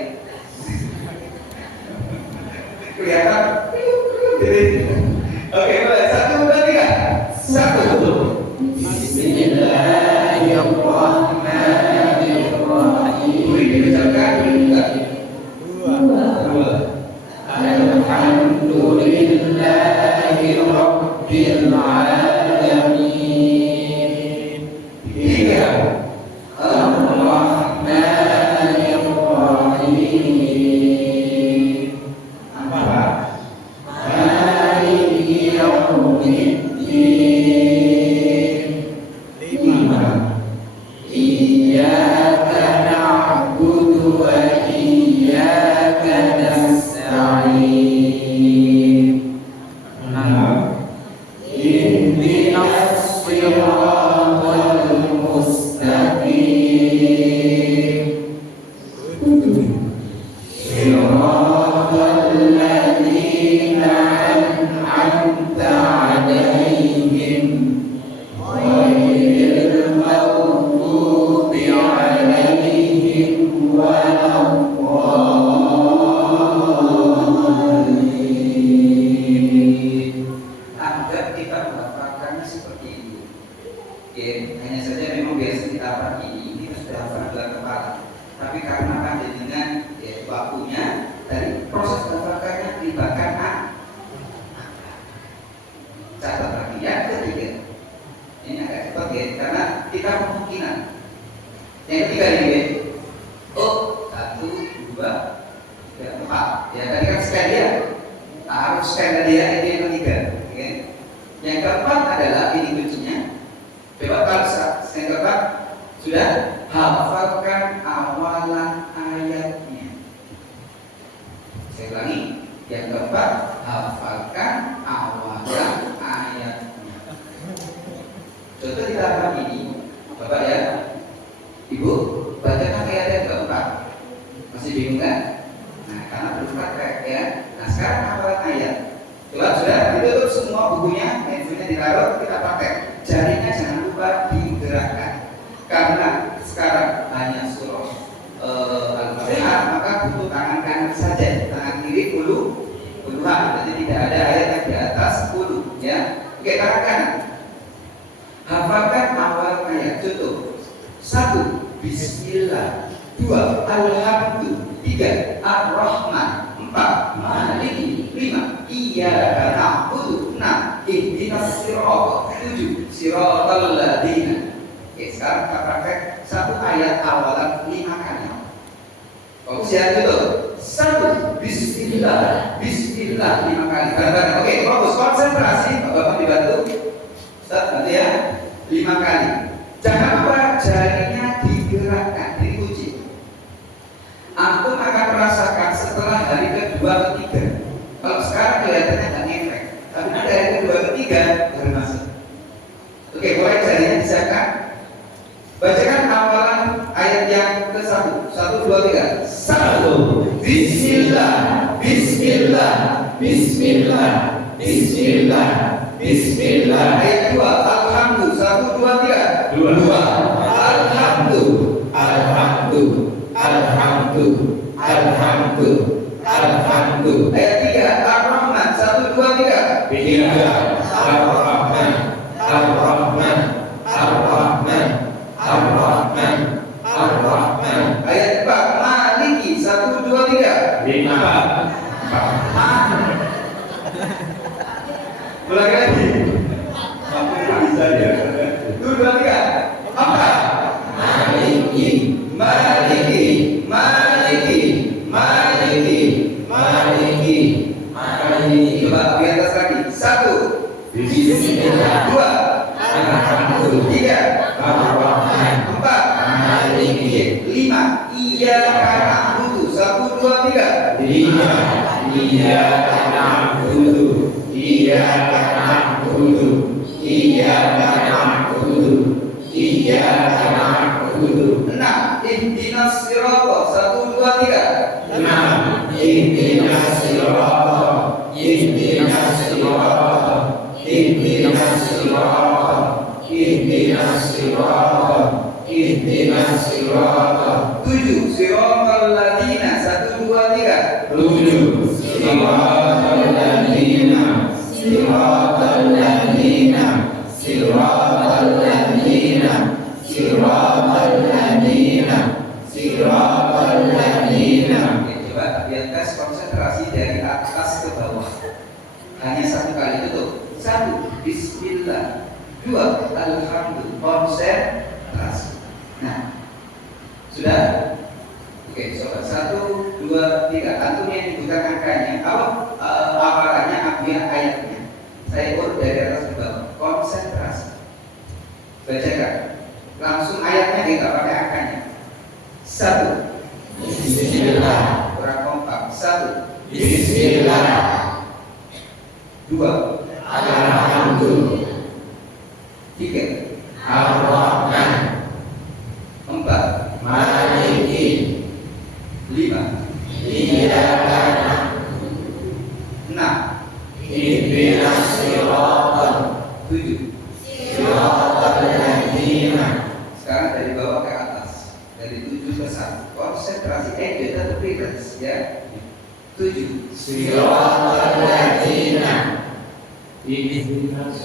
Kelihatan? Oke, mulai 1, 2, 3. 1. Bismillahirrahmanirrahim. Boleh diucapkan juga. 2. Alhamdulillahirabbil alamin. 3. Ar-Rahmanirrahim. 4. Maliki hapuskan tadi ya, ini yang ketiga. Oke. Yang keempat adalah ini kuncinya. Coba kalau yang keempat sudah hafalkan awalan ayatnya. Saya ulangi. Yang keempat hafalkan awalan ayatnya. Contoh di halaman ini, Bapak ya, Ibu, bacakan ayat yang keempat. Masih bingung kan? Nah, karena belum pakai ya. Nah, sekarang hafalan ayat. Coba sudah ditutup semua bukunya, handphonenya ditaruh, kita pakai. Jarinya jangan lupa digerakkan. Karena sekarang hanya surah Al-Fatihah, maka butuh tangan kanan saja, tangan kiri puluhan. Jadi tidak ada ayat yang di atas 10 ya. Oke, tangan kanan. Hafalkan awal ayat. Contoh 1. Bismillah. 2. Alhamdulillah. 3. Ar-Rahman. 4. Maliki. 5. Iyyaka na'budu. 6. Ihdinas sirata. 7. Siratal ladzina. Oke, sekarang kita pakai satu ayat awalan 5 kali. Fokus ya, contoh 1. Bismillah. Bismillah 5 kali. Bareng-bareng. Oke, fokus, konsentrasi. Bapak dibantu. Ustaz, nanti ya. 5 kali. Jangan lupa jarinya digerakkan, dikunci. Antum akan merasakan setelah hari kedua, ketiga. Kalau sekarang kelihatannya nggak ngefek, tapi nanti hari kedua, ketiga baru masuk. Oke, mulai jarinya disiapkan. Bacakan awalan ayat yang ke-1. 1, 2, 3. 1. Bismillah. Bismillah. Bismillah. Bismillah. Bismillah. Ayat 2. Alhamdulillah. 1, 2, 3. 2. Alhamdulillah. Alhamdulillah. Alhamdulillah. Alhamdulillah. Alhamdulillah. Ayat 3. Ar-Rahman. 1, 2, 3. 3. Ar-Rahman. Ar-Rahman. Ar-Rahman. Ar-Rahman. Ar-Rahman. Ayat 4. Maliki. 1, 2, 3. 5. Ulangi lagi. Bisa ya. 1, 2, 3. Apa? Maliki. Maliki. Maliki. Maliki. Maliki. Maliki. Coba di atas lagi. 1. Bismillah. 2. Alhamdulillah. 3. Ar-Rahman. 4. Maliki. 5. Iyyaka na'budu. 1, 2, 3. 5. Iyyaka na'budu. Iyyaka na'budu. Iyyaka na'budu. Iyyaka na'budu. 6. Ihdinas sirata. 1, 2, 3. 6. Ihdinas sirata. Ihdinas sirata. Ihdinas sirata. Ihdinas sirata. Ihdinas sirata. 7. Siratal ladzina. 1, 2, 3. 7. Siratal ladzina. Siratal ladzina. Siratal ladzina. Siratal ladzina. Siratal ladzina. Coba lihat tes konsentrasi dari atas ke bawah. Hanya satu kali tutup. 1. Bismillah. 2. Alhamdulillah. Konsentrasi. Nah, sudah. Oke, sobat 1, 2, 3. Antum yang dibutuhkan angkanya. Awalannya, ayatnya. Saya urut dari atas ke bawah. Konsentrasi. Bacakan. Langsung ayatnya kita pakai angkanya. 1. Bismillah. Kurang kompak. 1. Bismillah. 2. Alhamdulillah. 3. Ar-Rahman. 4. Maliki. 5. Iyyaka na'budu. 6. Ihdinas siratal. 7. Siratal ladzina. Sekarang dari bawah ke atas. Dari 7 ke 1. Konsentrasi kita terpilih ya. 7. Siratal ladzina. Ihdinas.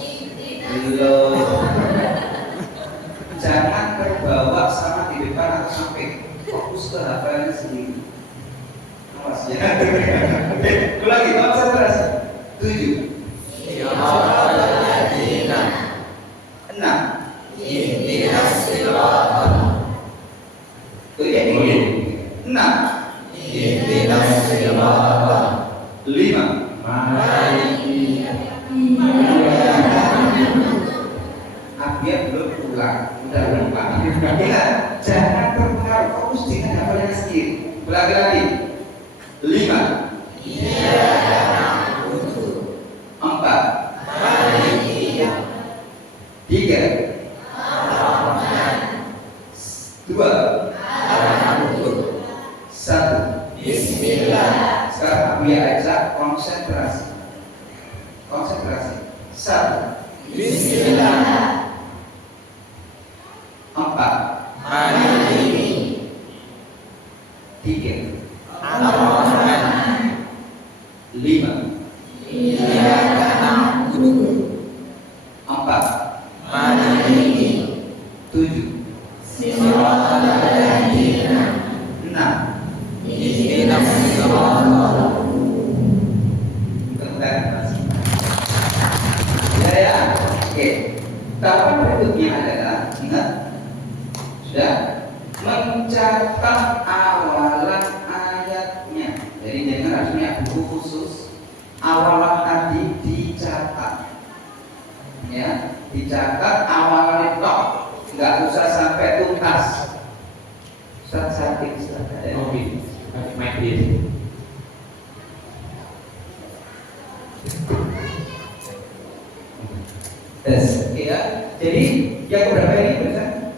Jangan terbawa sama di depan atau samping. Fokus ke hafalannya sendiri. Awas ya. Oke, ulangi konsentrasi. 7. Siratal ladzina. 6. Ihdinas siratal. 6. Ihdinas siratal. 5. Abia belum pulang, udah lupa. Ingat, jangan terpengaruh, fokus dengan hafalan skill. Ulangi lagi. 5. 4. 3. 2. 1. Bismillah. Sekarang Abia ajak konsentrasi. Konsentrasi. 1. Bismillah. 4. Maliki 3. Ar-Rahman. 5. Iyyaka na'budu 4. Maliki 7. Siratal ladzina 6. ihdinas siratal Ya. Oke. Tahapan berikutnya adalah ingat sudah mencatat awalan ayatnya. Jadi jangan harus punya buku khusus. Awalan tadi dicatat. Ya, dicatat awalan itu. Nggak usah sampai tuntas. Ustaz sakit, Ustaz ada. Oke, mic please. Tes, ya. Jadi yang berapa ini Ustaz?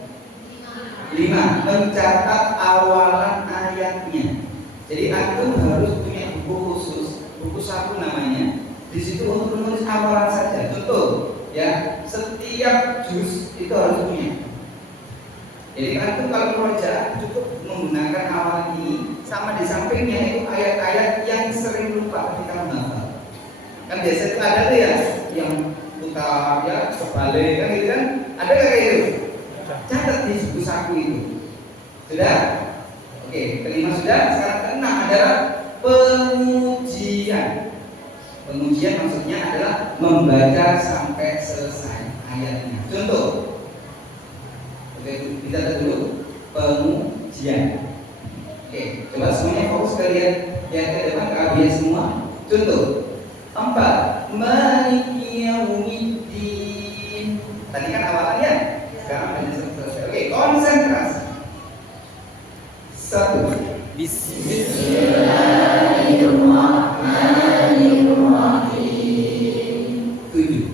5. Mencatat awalan ayatnya. Jadi antum harus punya buku khusus, buku saku namanya. Di situ untuk menulis awalan saja. Contoh, ya, setiap juz itu harus punya. Jadi antum kalau merojaah cukup menggunakan awalan ini, sama di sampingnya itu ayat-ayat yang sering lupa ketika menghafal. Kan biasa itu ada tuh ya, yang buka ya kebalik kan gitu kan? Ada nggak kayak gitu? Catat di buku saku itu. Sudah? Oke, kelima sudah. Sekarang keenam adalah pengujian. Pengujian maksudnya adalah membaca sampai selesai ayatnya. Contoh, oke, kita lihat dulu pengujian. Oke, coba semuanya fokus kalian yang ke depan ke Abia semua. Contoh, 4. Maliki yaumiddin. Tadi kan awalannya, sekarang hanya selesai. Oke, konsentrasi. 1. Bismillahirrahmanirrahim. 7.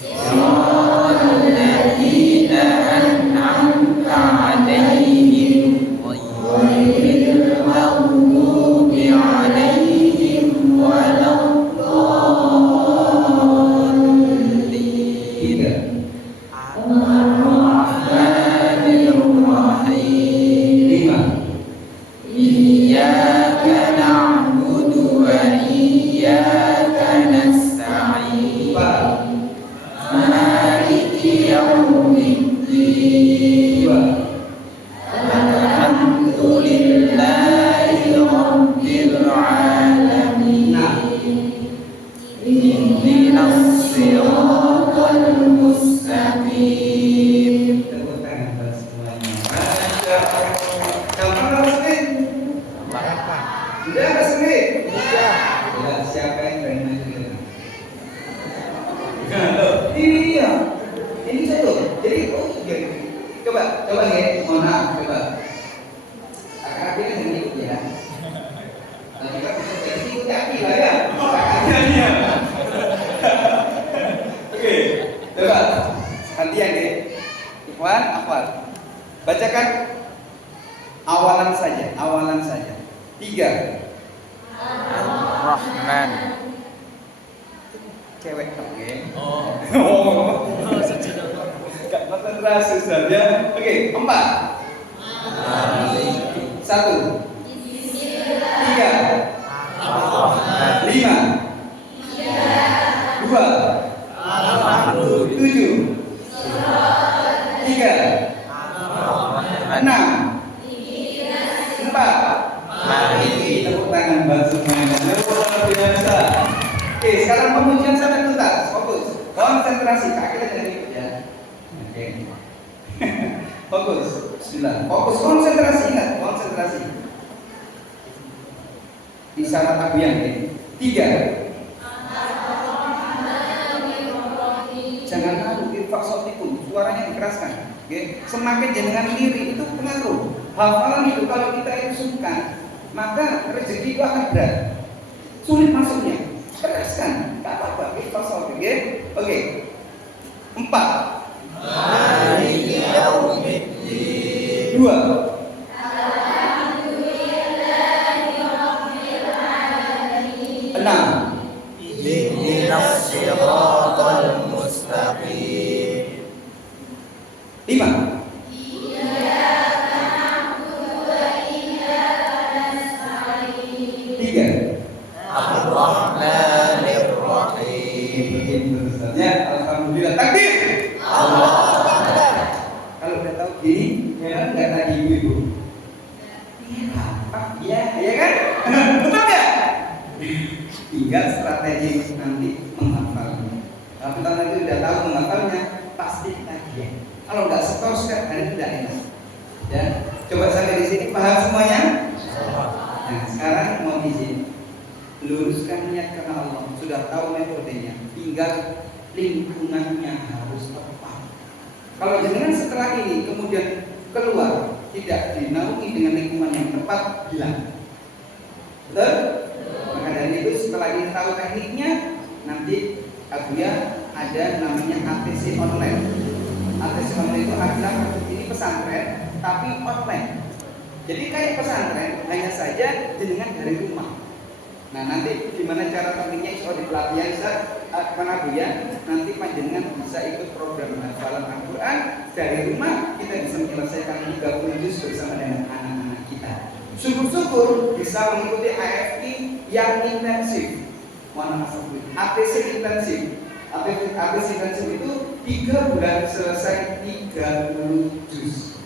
Siratal ladzina an'amta 'alaihim ghairil maghdubi 'alaihim waladdallin. 3. Ar-Rahmanir-Rahim. 5. Iyyaka na'budu wa iyyaka nasta'in. 4. Maliki yaumiddin. 2. Alhamdulillahi rabbil alamin. 6. Ihdinas siratal mustaqim. Tepuk tangan buat semuanya. Masya Allah. Gampang nggak Muslim? Sudah nggak sulit? Ya, siapa yang berani maju ke depan? Iya, ini contoh. Jadi, oh iya. Coba ya. Mohon maaf, coba. Karena dia kan yang ikut ya. Tapi kan bisa jadi ikut kaki lah ya. Kakaknya. Oke, coba. Gantian deh. Ikhwan, akhwat. Bacakan awalan saja. 3. Ar-Rahman. Cewek oke. Oh. Gak konsentrasi saja. Oke, 4. Maliki 1. 3. Ar-Rahman. 5. 2. Alhamdulillah. 7. 3. Ar-Rahman. 6. 4. Maliki. Tepuk tangan buat semuanya. Luar biasa. Oke, sekarang pengujian sampai tuntas. Fokus. Konsentrasi. Kakek dari ikut ya. Oke. Fokus. Bismillah. Fokus. Konsentrasi. Ingat, konsentrasi. Di sana tabian ya. 3. semakin jenengan lirik itu pengaruh. Hafalan itu kalau kita itu suka, maka rezeki itu akan berat. Sulit masuknya. Keraskan, nggak apa-apa. Oke. 4. Maliki yaumiddin. 2. Enam. Ihdinas siratal mustaqim. 5. Ar-Rahmanir Rahim. Alhamdulillah. Takbir. Allahu Akbar. Kalau udah tahu gini, heran nggak tadi ibu-ibu? Iya, iya kan? Betul ya? Tinggal strategi nanti menghafalnya. Kalau kita nanti udah tahu menghafalnya, pasti tadi. Kalau nggak setos kan, itu tidak enak. Ya, coba sampai di sini paham semuanya? Nah, sekarang mau izin luruskan niat karena Allah. Sudah tahu metodenya, tinggal lingkungannya harus tepat. Kalau jangan setelah ini kemudian keluar tidak dinaungi dengan lingkungan yang tepat, hilang. Betul? Maka dari itu setelah ini tahu tekniknya, nanti Abuya ada namanya ATC online. ATC online itu adalah ini pesantren tapi online. Jadi kayak pesantren, hanya saja jenengan dari rumah. Nah nanti gimana cara tekniknya insya Allah di pelatihan karena Abuya nanti panjenengan bisa ikut program hafalan Al-Quran dari rumah, kita bisa menyelesaikan 30 juz bersama dengan anak-anak kita. Syukur-syukur bisa mengikuti AFI yang intensif. ATC intensif. ATC intensif itu 3 bulan selesai 30 juz.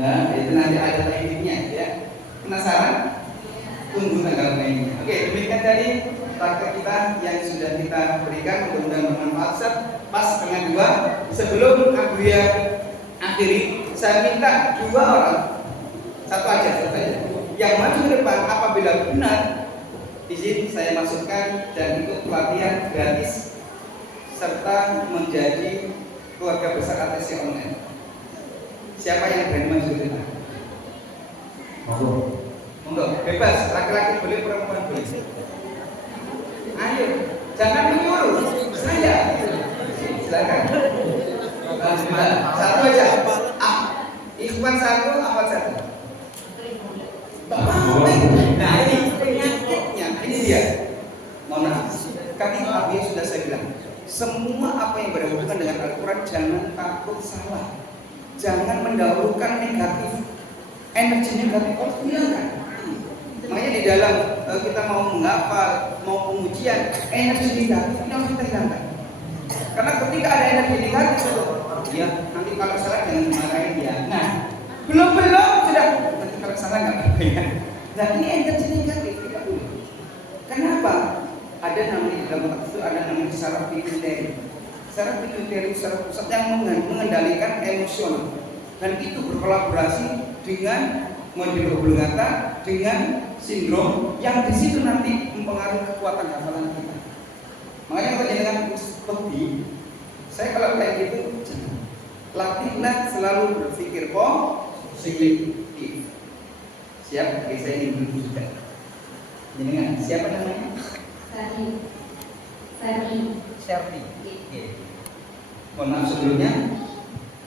Nah itu nanti ada tekniknya ya. Penasaran? Tunggu tanggal mainnya. Oke, demikian tadi praktek kita yang sudah kita berikan, mudah-mudahan bermanfaat. Pas setengah 2 sebelum Abuya akhiri, saya minta 2 orang, satu aja, yang maju ke depan apabila benar izin saya masukkan dan ikut pelatihan gratis serta menjadi keluarga besar ATC online. Siapa yang berani maju ke depan? Monggo, bebas, laki-laki boleh, perempuan boleh. Ayo, jangan menyuruh saya. Silakan. Satu aja. Ikhwan 1, apa 1? Nah ini penyakitnya, ini dia. Mohon maaf. Tadi Abuya sudah saya bilang, semua apa yang berhubungan dengan Al-Quran jangan takut salah, jangan mendahulukan negatif, energi negatif harus hilangkan. Makanya di dalam kita mau menghafal, mau pengujian, energi negatif ini harus kita hilangkan. Karena ketika ada energi negatif, ya nanti kalau salah jangan dimarahin dia. Nah, belum sudah nanti kalau salah nggak apa-apa. Nah ini energi negatif tidak boleh. Kenapa? Ada namanya di dalam itu ada namanya saraf pituitari. Saraf pituitari saraf pusat yang mengendalikan emosional dan itu berkolaborasi dengan model oblongata dengan sindrom yang di situ nanti mempengaruhi kekuatan hafalan kita. Makanya kalau jangan lebih, saya kalau kayak gitu, latihlah selalu berpikir positif. Siap? Oke, saya ingin dulu juga. Jangan. Siapa namanya? Sherly. Oke. Mohon maaf sebelumnya,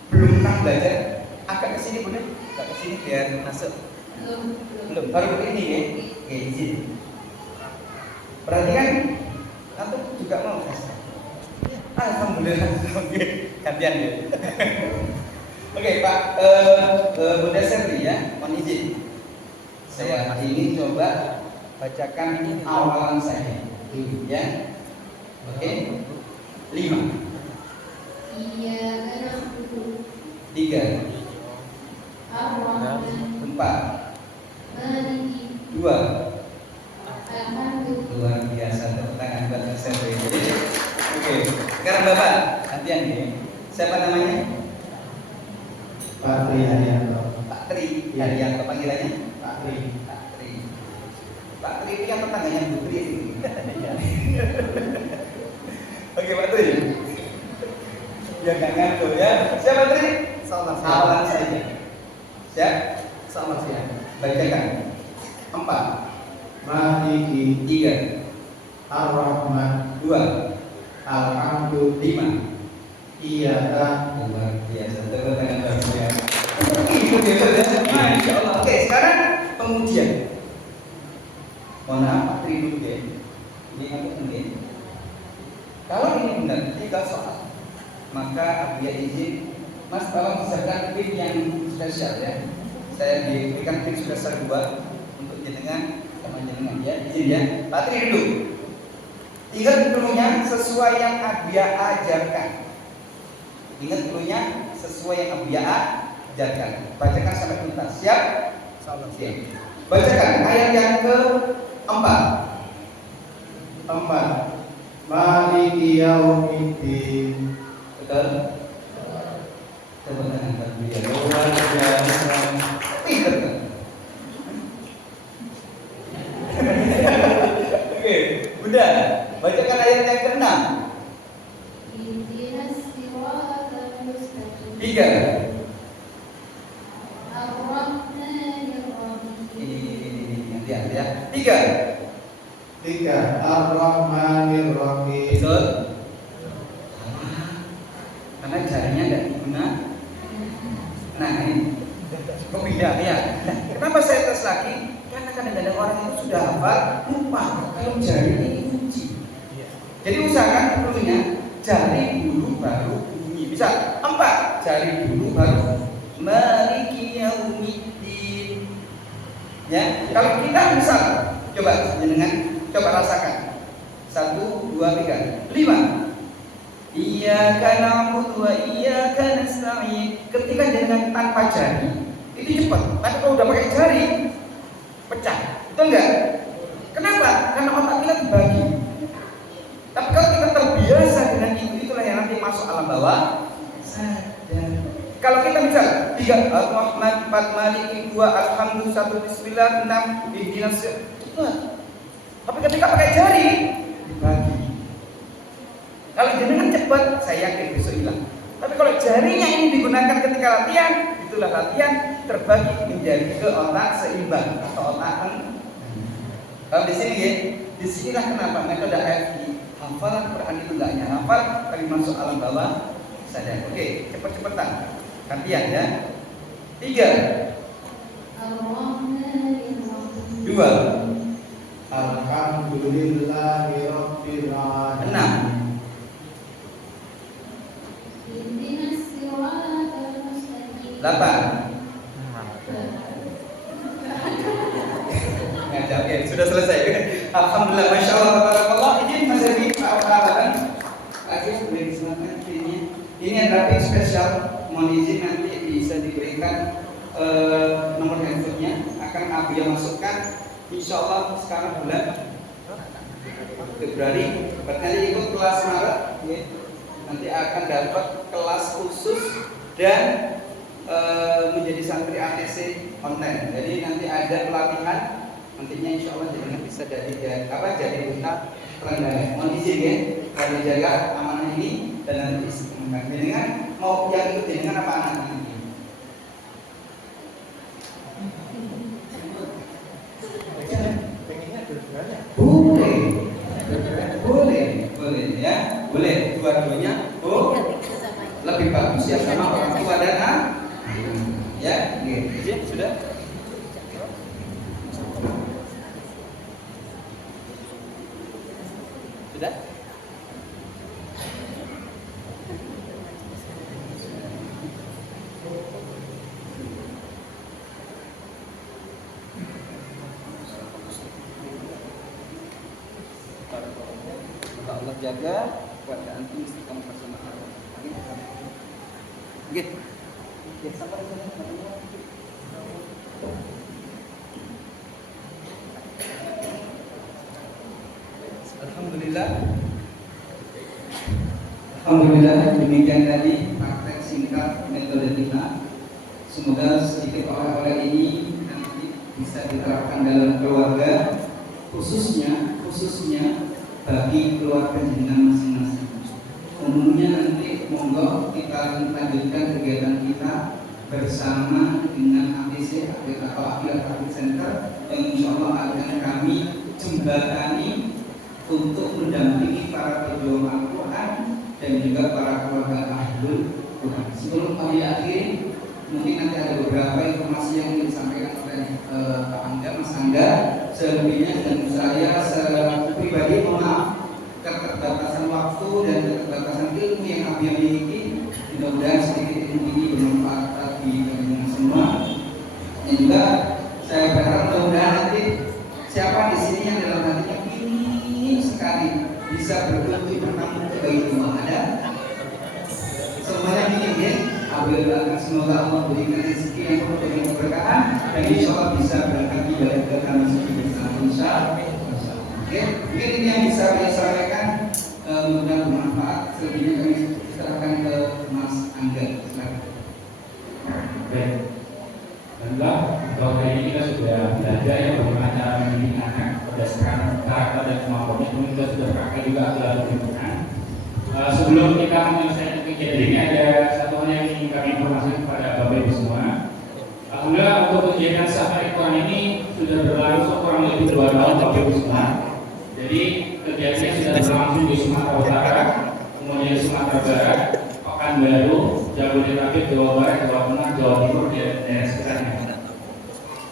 belum pernah belajar. Agak kesini boleh? Agak kesini biar masuk. Belum. Baru ini ya. Oke, di sini. Perhatikan, antum juga mau tes. Alhamdulillah. Oke, gantian ya. Oke, Pak. Bunda Sherly ya, mohon izin. Saya ingin coba bacakan awalan saya. Ya. Oke. 5. 3. 4. 2. Luar biasa, tepuk tangan buat Sherly. Oke, sekarang Bapak gantian nih. Siapa namanya? Pak Tri Haryanto. Pak Tri Haryanto, panggilannya? Pak Tri. Pak Tri itu yang tetangganya Putri. Oke Pak Tri. Ya nggak ngantuk ya. Siapa Tri? Salah 2, Alhamdulillah. 5. Iyaka. Luar biasa, tepuk tangan bagi ya. Itu ya, Masya Allah. Oke, sekarang pengujian. Mohon maaf, Pak Tri dulu ya. Ini nanti mungkin. Kalau ini benar 3 soal, maka Abia izin, Mas tolong siapkan tim yang spesial ya. Saya diberikan tim spesial 2 untuk jenengan sama jenengan ya. Izin ya. Pak Tri dulu. Ingat dulunya sesuai yang Abia ajarkan. Ingat dulunya sesuai yang Abia ajarkan. Bacakan sampai tuntas. Siap? Siap. Bacakan ayat yang ke-4. 4. Maliki yaumiddin. Betul? Tepuk tangan bagi dia. Luar biasa. Pinter kan? Oke, udah. Bacakan ayat yang ke-6. 3. Ini nanti ya. 3. 3. Ar-Rahmanir Rahim. Betul? Karena jarinya tidak digunakan. Nah ini kok beda ya? Nah, kenapa saya tes lagi? Karena kadang-kadang orang itu sudah hafal lupa kalau jari ini kunci. Jadi usahakan dulunya jari dulu baru bunyi. Bisa 4 jari dulu baru Maliki yaumiddin. Ya, kalau kita misal coba jenengan coba rasakan 1, 2, 3, 5. Iyyaka na'budu wa iyyaka nasta'in. Ketika jenengan tanpa jari itu cepat, tapi kalau udah pakai jari pecah. Betul enggak? Kenapa? Karena otak kita dibagi. Tapi kalau kita terbiasa dengan itu, itulah yang nanti masuk alam bawah sadar. Kalau kita misal 3 Ar-Rahman, 4 Maliki, 2 Alhamdulillah, 1 Bismillah, 6 Ihdinas. Tapi ketika pakai jari dibagi. Kalau jenengan cepat, saya yakin besok hilang. Tapi kalau jarinya ini digunakan ketika latihan, itulah latihan terbagi menjadi ke otak seimbang atau otak. Kalau di sini ya, disinilah kenapa metode AFI hafalan Quran itu enggak hanya hafal, tapi masuk alam bawah sadar. Oke, cepet-cepetan. Latihan ya. 3. 2. Alhamdulillahi Rabbil Alamin. 6. 8. Ya, oke, sudah selesai. Alhamdulillah, masya Allah, tabarakallah. Ini Mas Evi, Pak Abadan. Lagi boleh disematkan ini. Ini adalah tim spesial. Mohon izin nanti bisa diberikan nomor handphonenya. Akan Abia masukkan. Insya Allah sekarang bulan Februari. Berarti ikut kelas Maret. Ya. Nanti akan dapat kelas khusus dan menjadi santri ATC online. Jadi nanti ada pelatihan. Nantinya insya Allah jenengan bisa jadi duta terendam. Mohon izin ya, kalau jaga amanah ini dan nanti istiqomah. Jenengan mau yang ikut jenengan apa anak ini? Boleh ya, boleh dua-duanya. Lebih bagus ya sama orang tua dan anak. Ya, izin sudah. Sudah? Allah jaga kepada antum istiqamah bersama Allah. Oke. Oke, sampai di sana. Alhamdulillah demikian tadi praktek singkat metode kita. Semoga sedikit oleh-oleh ini nanti bisa diterapkan dalam keluarga, khususnya bagi keluarga jenengan masing-masing. Umumnya nanti monggo kita lanjutkan kegiatan kita bersama dengan APC atau Akhirat Praktik Center yang insya Allah akan kami jembatani untuk mendampingi dan juga para keluarga Ahlul Quran. Sebelum kami akhiri, mungkin nanti ada beberapa informasi yang ingin disampaikan oleh Pak Angga, Mas Angga. Selebihnya dan saya secara pribadi mohon maaf keterbatasan waktu dan keterbatasan ilmu yang kami miliki. Mudah-mudahan sedikit ilmu ini bermanfaat bagi kalian semua. Dan juga saya berharap mudah-mudahan nanti siapa di sini yang dalam hatinya ingin sekali bisa berkunjung bertamu ke Baitullah, ada? Semuanya ingin ya. Alhamdulillah, semoga Allah berikan rezeki yang penuh dengan keberkahan dan insya Allah bisa berangkat ibadah ke tanah suci bersama insya Allah. Oke, mungkin ini yang bisa saya sampaikan, mudah-mudahan bermanfaat. Selebihnya kami serahkan ke Mas Angga. Silakan. Baik. Alhamdulillah, kalau hari ini kita sudah belajar yang bagaimana cara mendidik anak berdasarkan karakter dan kemampuannya. Kemudian kita sudah praktek juga aturan pembentukan. Sebelum kita menyelesaikan kegiatan ini, ada satu hal yang ingin kami informasikan kepada Bapak Ibu semua. Alhamdulillah, untuk kegiatan Safari Quran ini sudah berlangsung kurang lebih 2 tahun Bapak Ibu semua. Jadi kegiatannya sudah berlangsung di Sumatera Utara, kemudian di Sumatera Barat, Pekanbaru, Jabodetabek, Jawa Barat, Jawa Tengah, Jawa Timur, dan daerah sekitarnya.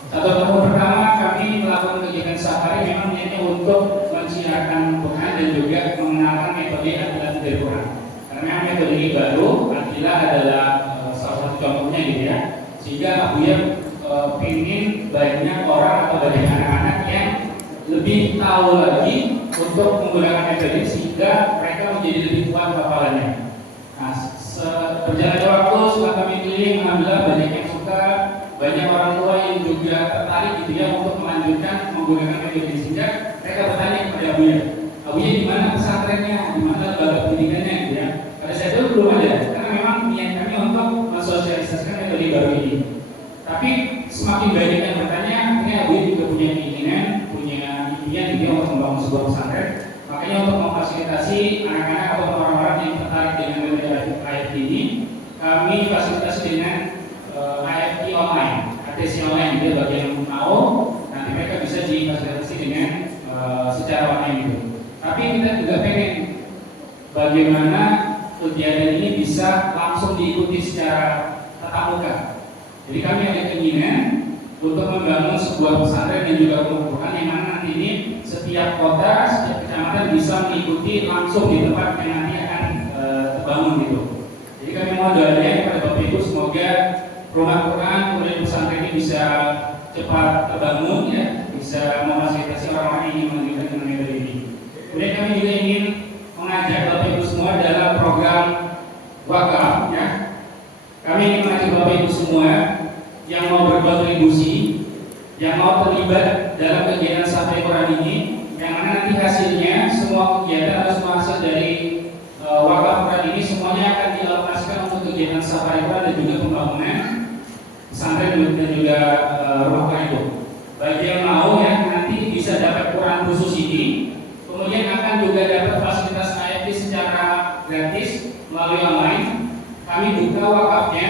Satu tahun pertama kami melakukan kegiatan safari memang niatnya untuk mensiarkan Quran dan juga mengenalkan metode Adilah dari Quran. Karena metode ini baru, Adilah adalah salah satu contohnya gitu ya. Sehingga Buya ingin banyak orang atau banyak anak-anak yang lebih tahu lagi untuk menggunakan metode sehingga mereka menjadi lebih kuat hafalannya. Nah, berjalannya waktu setelah kami keliling, alhamdulillah banyak yang suka, banyak orang tua yang juga tertarik gitu ya untuk melanjutkan menggunakan metode ini, sehingga mereka bertanya kepada Abuya, Abuya di mana pesantrennya, di mana lembaga pendidikannya gitu ya. Pada saat itu belum ada, karena memang niat kami untuk mensosialisasikan metode baru ini. Tapi semakin banyak yang bertanya, akhirnya Abuya juga punya keinginan, punya impian gitu ya untuk membangun sebuah pesantren. Makanya untuk memfasilitasi anak-anak atau orang-orang yang tertarik dengan metode AFT ini, kami fasilitasi dengan AFT online, ATC online. Jadi bagi yang mau, nanti mereka bisa difasilitasi dengan secara online itu. Tapi kita juga pengen bagaimana kegiatan ini bisa langsung diikuti secara tatap muka. Jadi kami ada keinginan untuk membangun sebuah pesantren dan juga pengukuran yang mana nanti ini setiap kota, setiap kecamatan bisa mengikuti langsung di tempat yang nanti akan terbangun gitu. Jadi kami mau doanya kepada Bapak Ibu semoga rumah Quran kemudian pesantren ini bisa cepat terbangun ya, bisa memfasilitasi orang-orang yang ingin menunjukkan dengan metode ini. Kemudian kami juga ingin mengajak Bapak Ibu semua dalam program wakaf ya. Kami ingin mengajak Bapak Ibu semua yang mau berkontribusi, yang mau terlibat dalam kegiatan Safari Quran ini, yang mana nanti hasilnya semua kegiatan atau semua hasil dari wakaf Quran ini semuanya akan dialokasikan untuk kegiatan Safari Quran dan juga pembangunan pesantren dan juga rumah Quran itu. Bagi yang mau ya nanti bisa dapat Quran khusus ini, kemudian akan juga dapat fasilitas AFT secara gratis melalui online. Kami buka wakafnya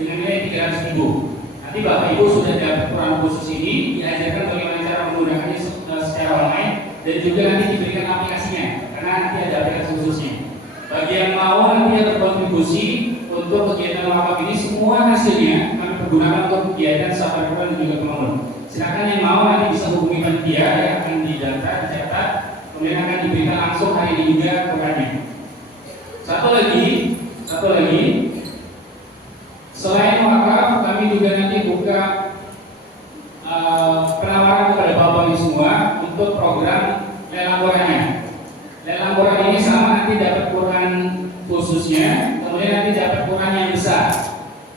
dengan nilai 300.000. Nanti Bapak Ibu sudah dapat Quran khusus ini, diajarkan bagaimana cara menggunakannya secara online dan juga nanti diberikan aplikasinya karena nanti ada aplikasi khususnya. Bagi yang mau nanti yang berkontribusi untuk kegiatan wakaf ini, semua hasilnya kami pergunakan untuk kegiatan Safari Quran dan juga pembangunan. Silakan yang mau nanti bisa hubungi panitia yang akan didata, dicatat, kemudian akan diberikan langsung hari ini juga Qurannya. Satu lagi, selain wakaf, kami juga nanti buka penawaran kepada Bapak Ibu semua untuk program lelang Qurannya. Lelang Quran ini sama nanti dapat Quran khususnya, kemudian nanti dapat Quran yang besar,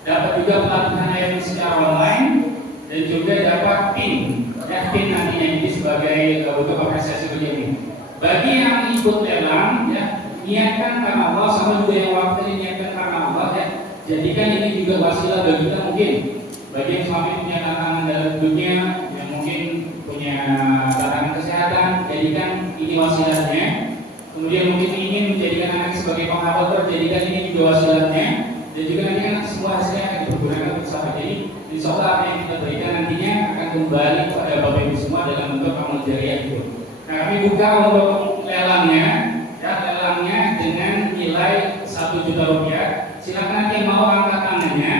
dapat juga pelatihan ayat secara online, dan juga dapat PIN nantinya ini sebagai bentuk apresiasi bagi ini. Bagi yang ikut lelang, ya niatkan karena Allah, sama juga yang waktu ini niatkan karena Allah ya. Jadikan ini juga wasilah bagi kita mungkin. Bagi yang suami punya tantangan dalam hidupnya, yang mungkin punya tantangan kesehatan, jadikan ini wasilahnya. Kemudian mungkin ingin menjadikan anak sebagai penghafal, jadikan ini juga wasilahnya. Dan juga nanti kan semua hasilnya akan dipergunakan bersama. Jadi insya Allah apa yang kita berikan nantinya akan kembali kepada Bapak Ibu semua dalam bentuk amal jariah itu. Nah kami buka untuk lelangnya, ya lelangnya dengan nilai juta rupiah, silakan nanti yang mau angkat tangannya,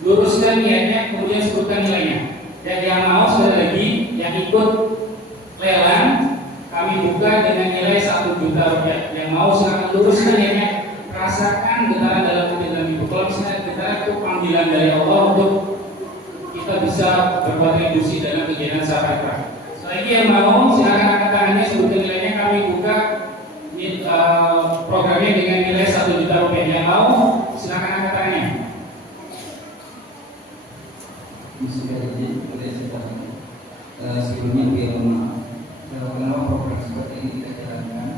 luruskan niatnya, kemudian sebutkan nilainya. Dan yang mau sekali lagi, yang ikut lelang kami buka dengan nilai 1 juta rupiah. Yang mau silakan luruskan niatnya, rasakan getaran dalam hati dalam ibu. Kalau misalnya getaran itu panggilan dari Allah untuk kita bisa berkontribusi dalam kegiatan sahabat. Lagi yang mau silakan angkat tangannya, sebutkan nilainya, kami buka programnya dengan nilai 1 juta rupiah. Yang mau silakan angkat tangannya. Sebelumnya dia mohon maaf kenapa program seperti ini kita jalankan,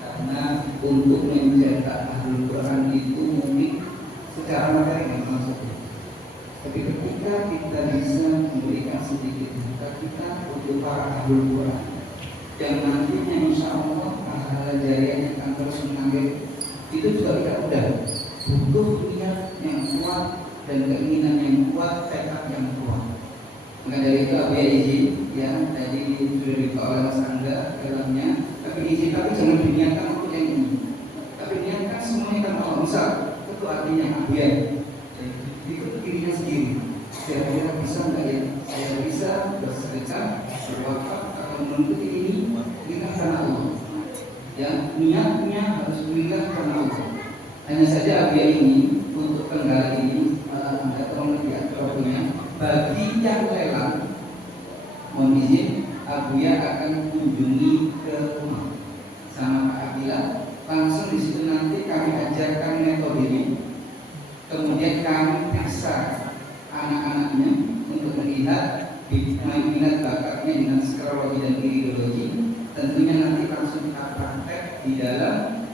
karena untuk mencetak Ahlul Quran itu mungkin secara materi nggak maksudnya, tapi ketika kita bisa memberikan sedikit buka kita untuk para Ahlul Quran yang nantinya insya Allah pahala jariah yang akan terus mengalir, itu juga tidak mudah, butuh niat yang kuat dan keinginan yang kuat, tekad yang kuat. Maka dari itu Abu izin ya, tadi sudah dibawa oleh Mas Angga dalamnya, tapi izin, tapi jangan diniatkan untuk yang ini, tapi niatkan semuanya kan Allah. Misal itu artinya Abu ya, itu dirinya sendiri, kira-kira bisa nggak ya saya bisa bersedekah, berwakaf atau menuntut ini lillah karena Allah ya, niatnya harus lillah karena Allah. Hanya saja Abu ini untuk tanggal ini Anda tolong lihat programnya. Bagi yang lelang, mohon izin, Abuya akan kunjungi ke rumah sama Pak Abila. Langsung di situ nanti kami ajarkan metode ini. Kemudian kami periksa anak-anaknya untuk melihat minat bakatnya dengan psikologi dan ideologi. Tentunya nanti langsung kita praktek di dalam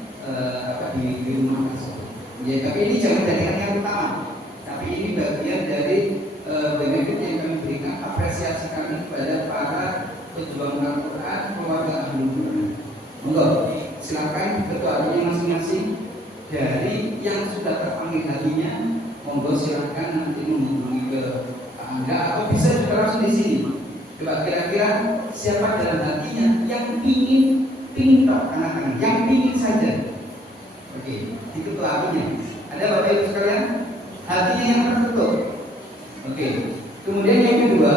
di rumah tersebut. Ya, tapi ini jangan jadikan yang utama. Tapi ini bagian dari benefit yang kami berikan, apresiasi kami kepada para pejuang Al-Quran, keluarga Ahlul Quran. Monggo, silakan ketuanya masing-masing dari yang sudah terpanggil hatinya. Monggo silakan nanti menghubungi ke Anda atau bisa juga langsung di sini. Coba kira-kira siapa dalam hatinya yang ingin tok anak-anak, yang ingin saja. Oke, itu pelakunya. Ada Bapak Ibu sekalian, hatinya yang tertutup. Oke, kemudian yang kedua,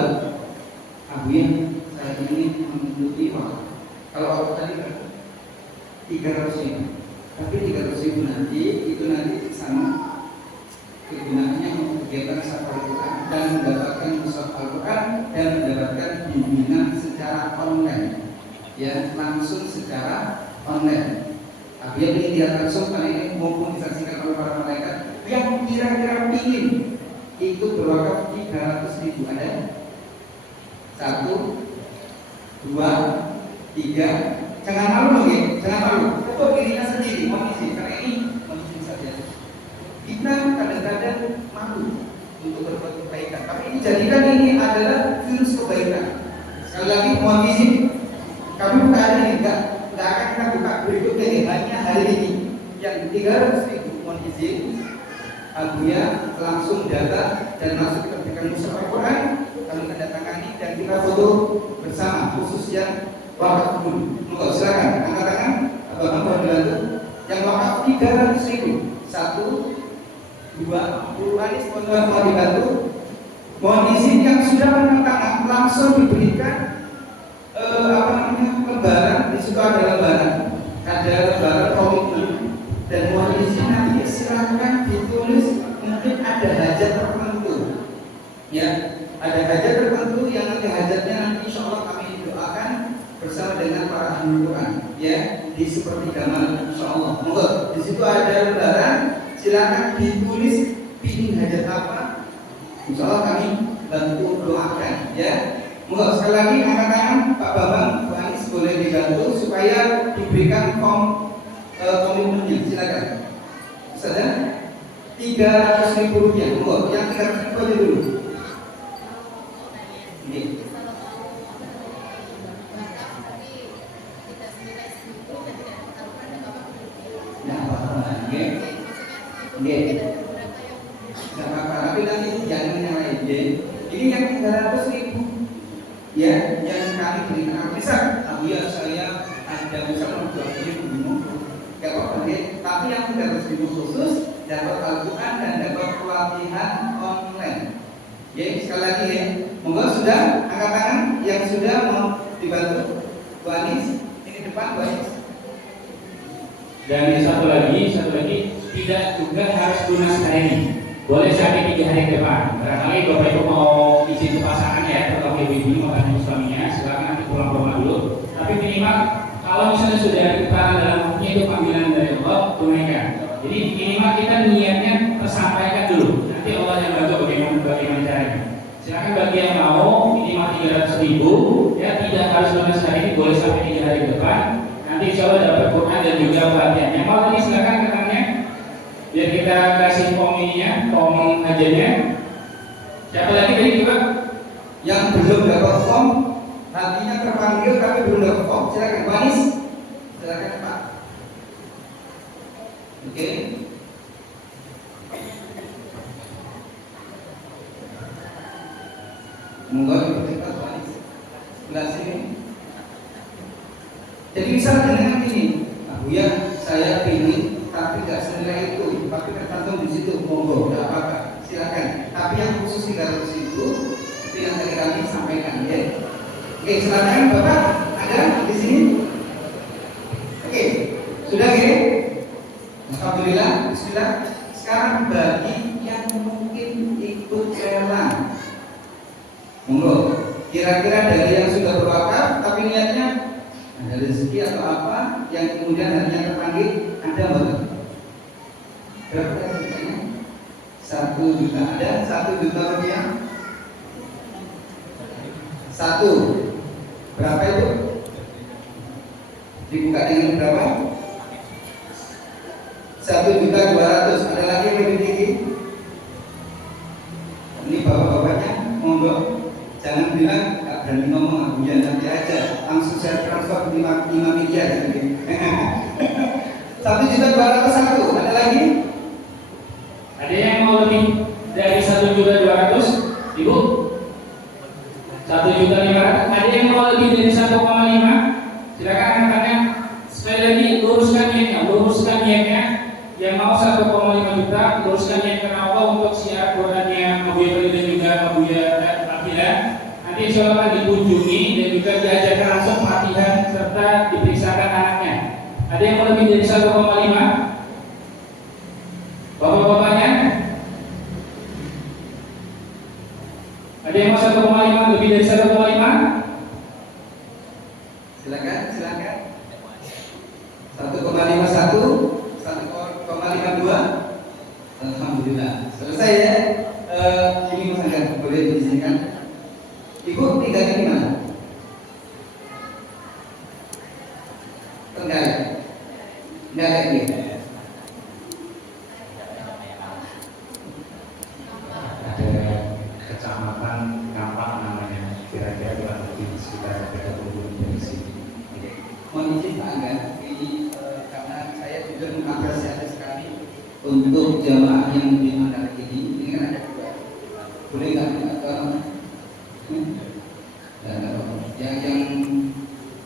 Abu yang saya ini mengikuti kalau aku tadi 300.000, tapi 300.000 nanti itu nanti sama kegunaannya untuk kegiatan safari Quran dan mendapatkan mushaf Al-Quran dan mendapatkan bimbingan secara online, ya langsung secara online. Abu yang ini tidak langsung kali ini maupun disaksikan oleh para malaikat yang kira-kira ingin itu berwakaf 300.000 ada 1, 2, 3. Jangan malu lagi, jangan malu. Untuk dirinya sendiri, mohon izin karena ini mohon izin saja. Kita kadang-kadang malu untuk berbuat kebaikan, tapi ini jadikan ini adalah virus kebaikan. Sekali lagi mohon izin, kami buka hari ini enggak akan kita buka berikutnya hanya hari ini yang 300.000 mohon izin. Abuya langsung data dan masuk ke berikan mushaf Al-Quran, lalu tanda tangani dan kita foto bersama, khusus yang wakaf dulu. Monggo silakan angkat tangan, abang boleh dibantu. Yang wakaf 300.000, 1, 2, Anis mohon dibantu. Mohon izin yang sudah angkat tangan langsung diberikan lembaran. Di situ ada lembaran komitmen dan mohon izin nanti silakan ditulis, mungkin ada hajat tertentu ya, ada hajat tertentu yang nanti hajatnya nanti insya Allah kami doakan bersama dengan para ahli Quran ya, di sepertiga malam insya Allah. Monggo di situ ada lembaran, silakan ditulis pilih hajat apa, insya Allah kami bantu doakan ya. Monggo sekali lagi angkat tangan Pak Bambang, Bu Anis boleh dibantu supaya diberikan komitmennya, silakan. Saja 300.000 rupiah. Monggo yang 300.000 aja dulu. Ini. Nah, oke. Tidak apa-apa, tapi nanti jangan yang lain. Ini yang 300.000 ya, yang kami berikan. Bisa, ya saya ada misalnya 2.000 gak apa-apa, tapi Tapi yang sudah berseribu khusus dapat Al-Quran dan dapat pelatihan online. Ya, sekali lagi ya, monggo sudah angkat tangan yang sudah mau dibantu. Bu Anis, ini depan Bu Anis. Dan satu lagi tidak juga harus lunas hari ini. Boleh sampai 3 hari ke depan. Barangkali Bapak Ibu mau izin ke pasangan ya, atau ibu-ibu makanan suaminya, silakan nanti pulang ke rumah dulu. Tapi minimal kalau misalnya sudah dikatakan dalam waktunya itu panggilan dari Allah, tunaikan. Jadi minimal kita niatnya tersampaikan dulu. Nanti Allah yang bantu bagaimana caranya. Silakan bagi yang mau minimal 300.000 ya, tidak harus lunas hari ini, boleh sampai 3 hari ke depan. Nanti insya Allah dapat Quran dan juga pelatihan. Yang mau tadi silakan katanya, biar kita kasih form hajatnya. Siapa lagi tadi juga? Yang belum dapat form, nantinya terpanggil tapi belum dapat form, silakan Bu Anis. Silakan Pak. Oke. Monggo dipercepat Bu Anis. Sebelah sini. Jadi misal dengan ini, Pak Buya, saya pilih tapi tidak senilai itu, tapi tergantung di situ, monggo, tidak apa-apa, silakan. Tapi yang khusus 300 itu yang tadi kami sampaikan, ya. Oke, silakan Bapak, ada di sini. Oke, sudah ya. Alhamdulillah, Bismillah. Sekarang bagi yang mungkin ikut rela, monggo. Kira-kira dari yang sudah berwakaf tapi niatnya ada rezeki atau apa yang kemudian hanya terpanggil, ada betul? Berapa rezekinya? 1 juta, ada 1 juta rupiah. 1 berapa itu? Dibuka dengan berapa? 1.200.000. Ada lagi yang lebih tinggi? Ini bapak-bapaknya, monggo. Jangan bilang gak berani ngomong, aku ya nanti aja langsung saya transfer 5 miliar gitu. 1.200.001. Ada lagi? Ada yang mau lebih dari 1.200.000? Ibu? 1.500.000. Ada yang mau lebih dari 1,5? Silakan angkatnya. Sekali lagi luruskan niatnya. Yang mau 1,5 juta, luruskan niat karena Allah untuk siar Qurannya Mabuya Bali dan juga Mabuya Akhilah. Nanti insya Allah akan dikunjungi dan juga diajarkan langsung pelatihan serta diperiksakan anaknya. Ada yang mau lebih dari 1,5? Bapak-bapaknya? Ada yang mau 1,5 lebih dari 1,5? Silakan. 1,51, 1,52. Alhamdulillah. Selesai ya. Ini Mas Angga, boleh diizinkan. Ibu tinggalnya di mana? Trenggalek. Trenggalek ini. Ada kecamatan Kampak namanya, kira-kira kurang lebih sekitar 30 dari sini. Mohon izin Pak Angga, ini karena saya juga mengapresiasi sekali untuk jamaah yang di Mandalika ini. Ini kan ada 2. Boleh nggak atau yang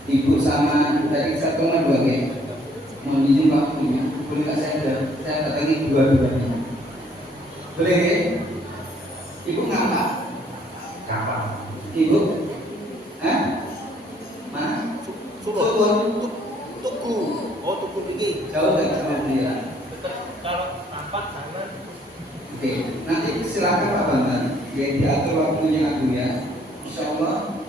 ibu sama tadi 1,2 ya? Mohon izin waktunya. Boleh nggak saya datangi dua-duanya? Boleh ya? Ibu ngapa? Kampak. Ibu? Hah? Mana? Sukun. Tuku. Oh, Tuku ini jauh nggak sama dia? Kalau tampak sana. Oke, nanti silakan Pak Bambang. Ya diatur waktunya Abu ya. Insya Allah.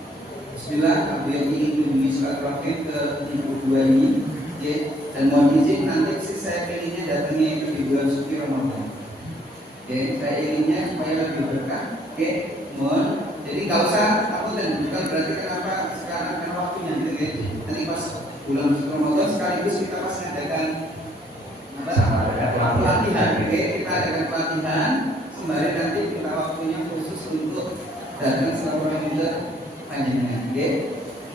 Bismillah, Abu yang ingin mengunjungi silaturahmi ke ibu 2 ini. Oke, dan mohon izin nanti saya pilihnya datangnya itu di bulan suci Ramadan. Oke, saya inginnya supaya lebih berkah. Oke, mohon. Jadi nggak usah takut dan bukan berarti kenapa sekarang karena waktunya gitu ya. Nanti pas bulan Ramadan sekaligus kita pas mengadakan pelatihan. Oke, kita adakan pelatihan. Sembari nanti kita waktunya khusus untuk datang silaturahmi juga panjenengan. Oke,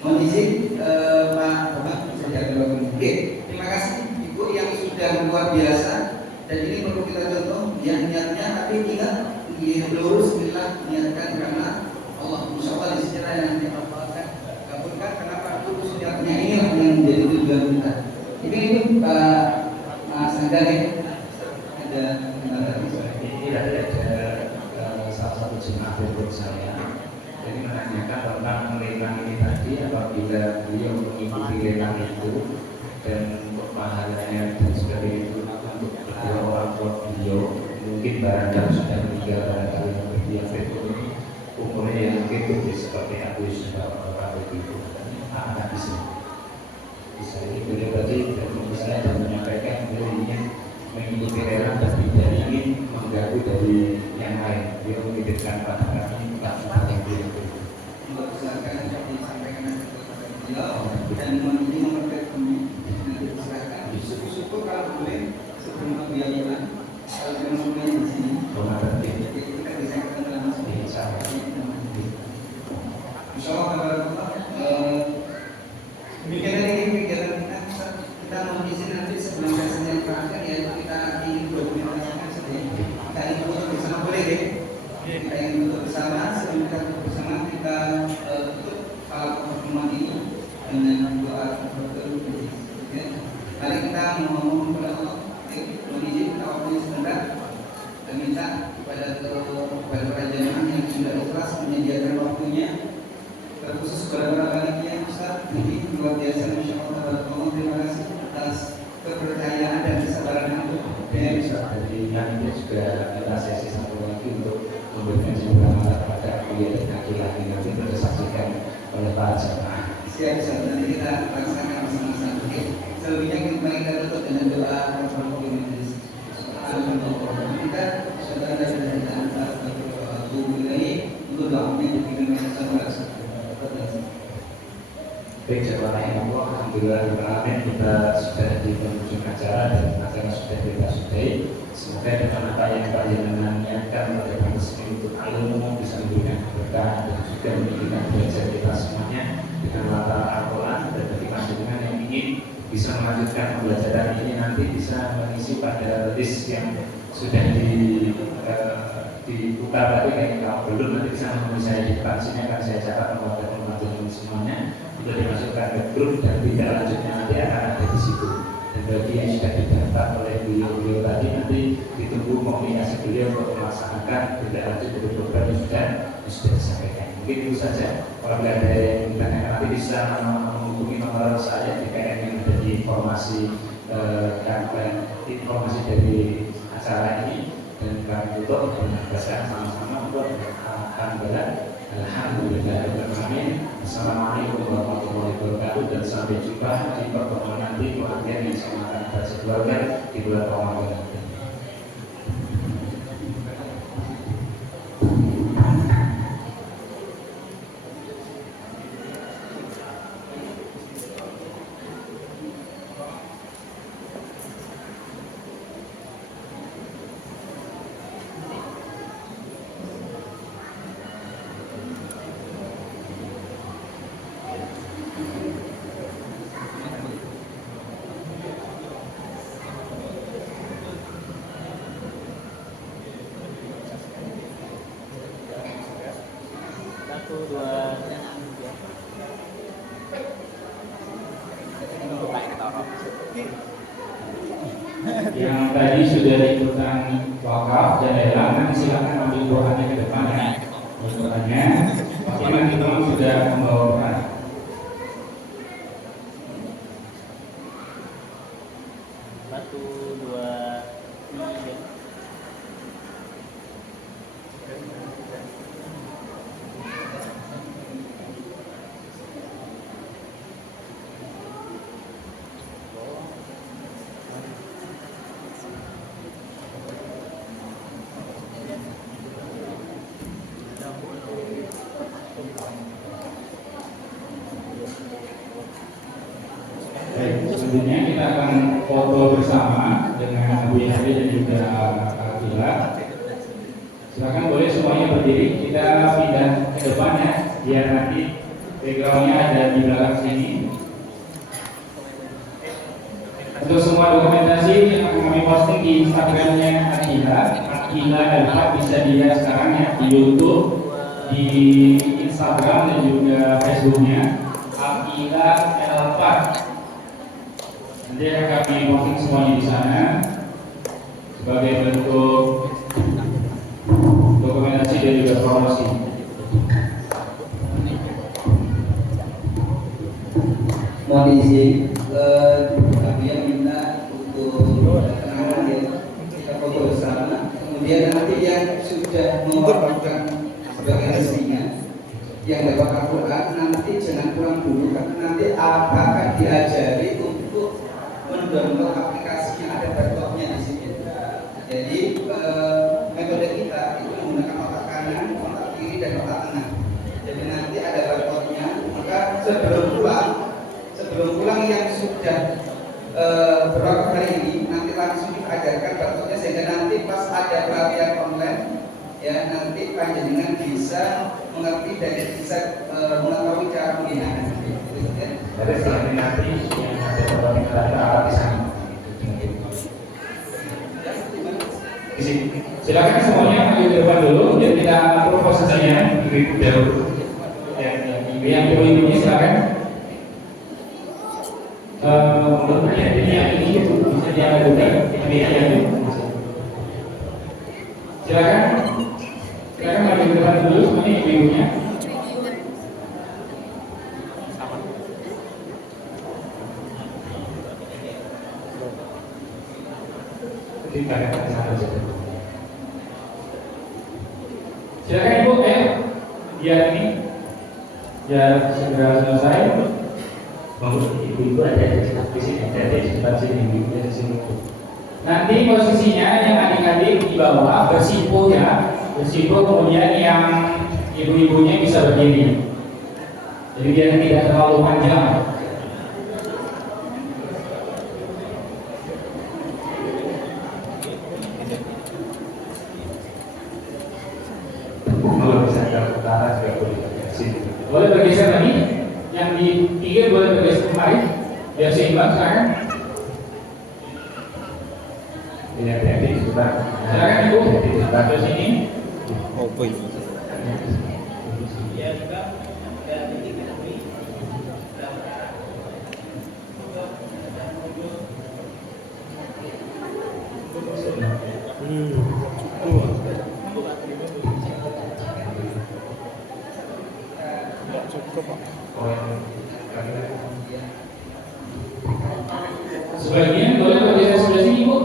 mohon izin Pak Bapak bisa jaga waktu. Oke, terima kasih Ibu yang sudah luar biasa. Dan ini perlu kita contoh yang niatnya tapi tidak lurus bila niatkan karena Allah. Insya Allah di sini yang nanti Allah akan kabulkan. Kenapa lurus niatnya inilah yang menjadi tujuan kita. Ini Pak Mas ada nih, ada Ini tadi ada salah satu jemaah berikut saya. Jadi menanyakan tentang lelang ini tadi, apabila beliau mengikuti lelang itu dan untuk pahalanya dan sebagainya itu untuk kedua orang tua beliau, mungkin barangkali sudah meninggal, barangkali yang berdiam itu umurnya yang mungkin seperti aku sudah orang itu, akan bisa ini beliau tadi misalnya dan menyampaikan beliau ingin mengikuti lelang tapi tidak ingin mengganggu dari yang lain. Beliau menitipkan pada kami lakukan yang beliau untuk silakan disampaikan kepada beliau dan ini memperbaiki nanti silakan syukur kalau boleh sebelum beliau pulang kalau beliau mulai di sini jadi kita bisa ketemu langsung Insya Allah demikian ini kegiatan kita mau izin nanti sebelum sesi yang terakhir yaitu kita ingin dokumentasikan sedikit kita ingin foto bersama boleh deh kita ingin foto bersama sebelum kita foto bersama kita tutup pertemuan ini dengan doa berdoa ya. Mari kita ngomong kepada Allah mohon izin kita waktunya sebentar dan minta kepada para jemaah yang sudah ikhlas menyediakan waktunya terkhusus kepada para panitia Ustaz ini luar biasa Masya Allah terima kasih atas kepercayaan dan kesabaran itu ya bisa dari yang ini juga kita sesi satu lagi untuk memberikan sebuah mata pada kuliah dan laki-laki nanti disaksikan oleh para jemaah. Siap nanti kita laksanakan bersama-sama. Oke, selebihnya kita tutup dengan doa kita sudah ada dari antara tubuh ini untuk doanya diberikan kepada Baik, jemaah Allah, alhamdulillah kita sudah di penghujung acara dan acara sudah kita sudahi. Semoga dengan apa yang panjenengan niatkan pada bangsa untuk ilmu bisa memberikan berkah dan juga memberikan belajar kita semuanya dengan latar Al-Quran dan bagi panjenengan yang ingin bisa melanjutkan pembelajaran ini nanti bisa mengisi pada list yang sudah dibuka tadi. Kalau belum nanti bisa menemui saya di depan sini akan saya catat nomor telepon semuanya untuk dimasukkan ke grup dan tidak lanjutnya nanti akan ada di situ. Dan bagi yang sudah didaftar oleh beliau tadi nanti ditunggu komunikasi beliau untuk melaksanakan tidak lanjut dari program yang sudah disampaikan. Mungkin itu saja. Kalau ada yang bertanya nanti bisa menghubungi nomor saya jika ingin menjadi informasi dari acara ini dan kami tutup dengan bahasa sama-sama untuk alhamdulillah. Alhamdulillahirrahmanirrahim. Assalamualaikum warahmatullahi wabarakatuh dan sampai jumpa di pertemuan nanti pelatihan yang sama akan kita keluarkan di bulan Ramadan. Yang tadi sudah ikutan wakaf dan lelang, nanti silakan ambil doanya ke depan ya. Doanya, pasti nanti teman sudah membawa doa. Satu, dua, tiga. Baik, selanjutnya kita akan foto bersama dengan Abu Yahya dan juga Akila. Silakan boleh semuanya berdiri. Kita pindah ke depan ya, biar nanti backgroundnya ada di belakang sini. Untuk semua dokumentasi yang akan kami posting di Instagramnya Akila Elfat bisa dilihat sekarang ya di YouTube, di Instagram dan juga Facebooknya Akila Elfat. Nanti akan kami posting semuanya di sana. sebagai bentuk dokumentasi dan juga promosi. Mohon izin, kami yang minta untuk keterangan ya, kita foto bersama. Kemudian nanti yang sudah mewafatkan sebagai resminya, yang dapat Al-Quran nanti jangan pulang dulu karena nanti akan diajari untuk mendownload aplikasi yang ada laptopnya di sini. Jadi metode kita itu menggunakan otak kanan, otak kiri dan otak tengah. Jadi nanti ada laptopnya, maka sebelum pulang yang sudah beberapa hari ini nanti langsung kita ajarkan laptopnya sehingga nanti pas ada pelatihan online ya nanti panjenengan bisa mengerti dan bisa mengetahui cara penggunaan. Jadi setelah ini nanti yang ada beberapa kita akan di sana. Di sini. Silakan semuanya maju ke depan dulu, biar kita atur posisinya dulu. Yang ibu-ibunya silakan. Ini yang ini bisa diambil juga. Ini yang silakan. Silakan maju ke depan dulu, semuanya ibu-ibunya. Silakan ibu, biar ini biar segera selesai. Bagus, ibu-ibu ada di sini, ada di sebelah sini, ibu-ibu di sini. Nanti posisinya yang adik-adik di bawah bersimpu ya, bersimpu kemudian yang ibu-ibunya bisa berdiri. Jadi biar tidak terlalu panjang. Kalau bisa ke utara juga boleh di sini. Boleh bergeser lagi, yang di pinggir boleh bergeser kemari, biar seimbang sekarang. Ini ada di sebelah. Silakan ibu, Di sebelah ke sini. Sebagian boleh bergeser sebelah sini bu,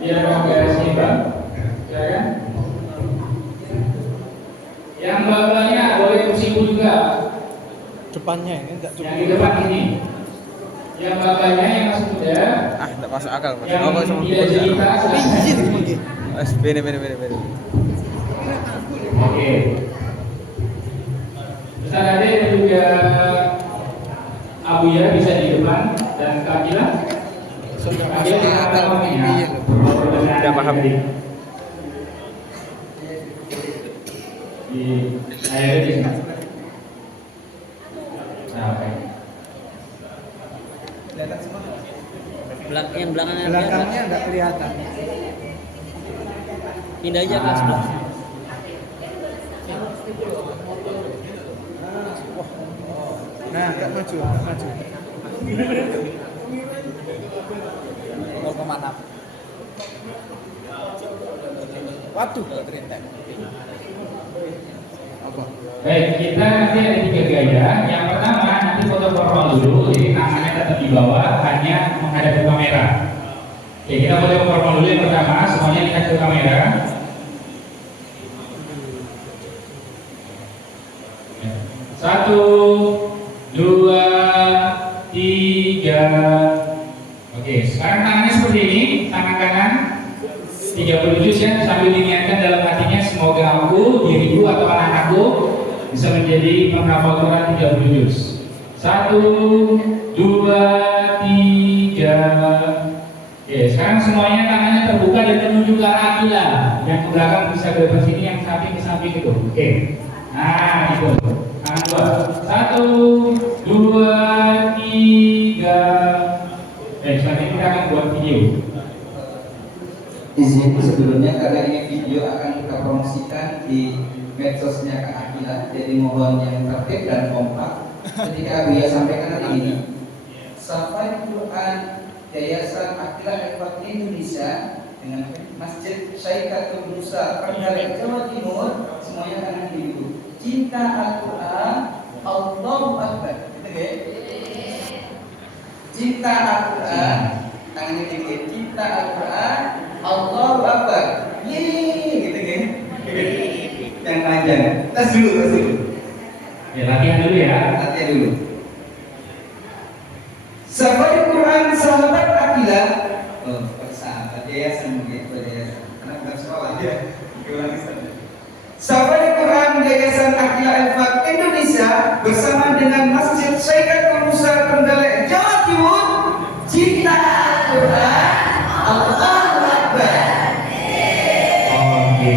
biar agak seimbang. Silakan. Yang bawahnya boleh bersimpu juga. Depannya ini enggak Yang di depan ini. Yang bawahnya yang masih muda. Tak masuk akal. Yang tidak cerita silakan. Bene. Oke. Ustaz Ade dan juga Abuya bisa di depan dan Kamila. Kamila di belakang ya. Tidak paham. Di ayo di sini. Nah, oke. Yang belakangnya belakangnya enggak kelihatan. pindah aja ke sebelah. Nah, agak maju. Mau kemana? Waduh, terintek. Apa? Baik, kita nanti ada 3 gaya. Yang pertama nanti foto formal dulu, jadi tangannya tetap di bawah, hanya menghadap ke kamera. Oke, kita foto formal dulu yang pertama, semuanya lihat ke kamera. Satu, 2, 3. Oke, sekarang tangannya seperti ini, tangan kanan 37 ya, sambil diniatkan dalam hatinya semoga aku, diriku atau anak-anakku bisa menjadi penghafal Quran 30 juz. 1, 2, 3. Oke, sekarang semuanya tangannya terbuka dan menuju ke arah Akila. Yang ke belakang bisa ke depan sini, yang samping ke samping itu. Oke. Nah, itu. Tangan dua. 1, 2, 3. Selanjutnya kita akan buat video. Izin sebelumnya karena ini video akan kita promosikan di medsosnya Kak Akila, jadi mohon yang tertib dan kompak. Ketika Buya sampaikan nanti ini, Safai Quran Yayasan Akila Al-Fatih Indonesia dengan Masjid Syaikatul Musa Trenggalek Jawa Timur, semuanya kanan kiri. Cinta Al-Quran, Allahu Akbar. Gitu ya. Cinta Al-Quran, tangannya dikit. Cinta Al-Quran, Allahu Akbar. Yeay, gitu ya. Yang panjang. Tes dulu. Ya, latihan dulu ya. Latihan dulu. Safari Quran sahabat Akilah. Oh, persahabat yayasan begitu yayasan. Karena bukan sekolah ya. Diulangi saja. Safari Quran Yayasan Akilah Al-Fat Indonesia bersama dengan Masjid Syaikatul Musa Trenggalek Jawa Timur. Cinta Al-Quran, Allahu Akbar. Oke.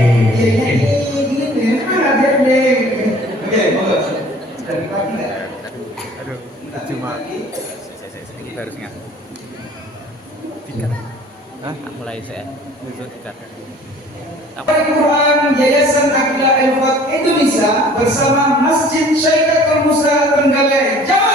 Oke, monggo. Dari pagi enggak? Aduh, Cuma kita harus ingat. Tiket. Hah? Mulai saya. Tiket. Al-Quran Yayasan Akilah Al-Fat Indonesia bersama Masjid Syaikatul Musa Trenggalek Jawa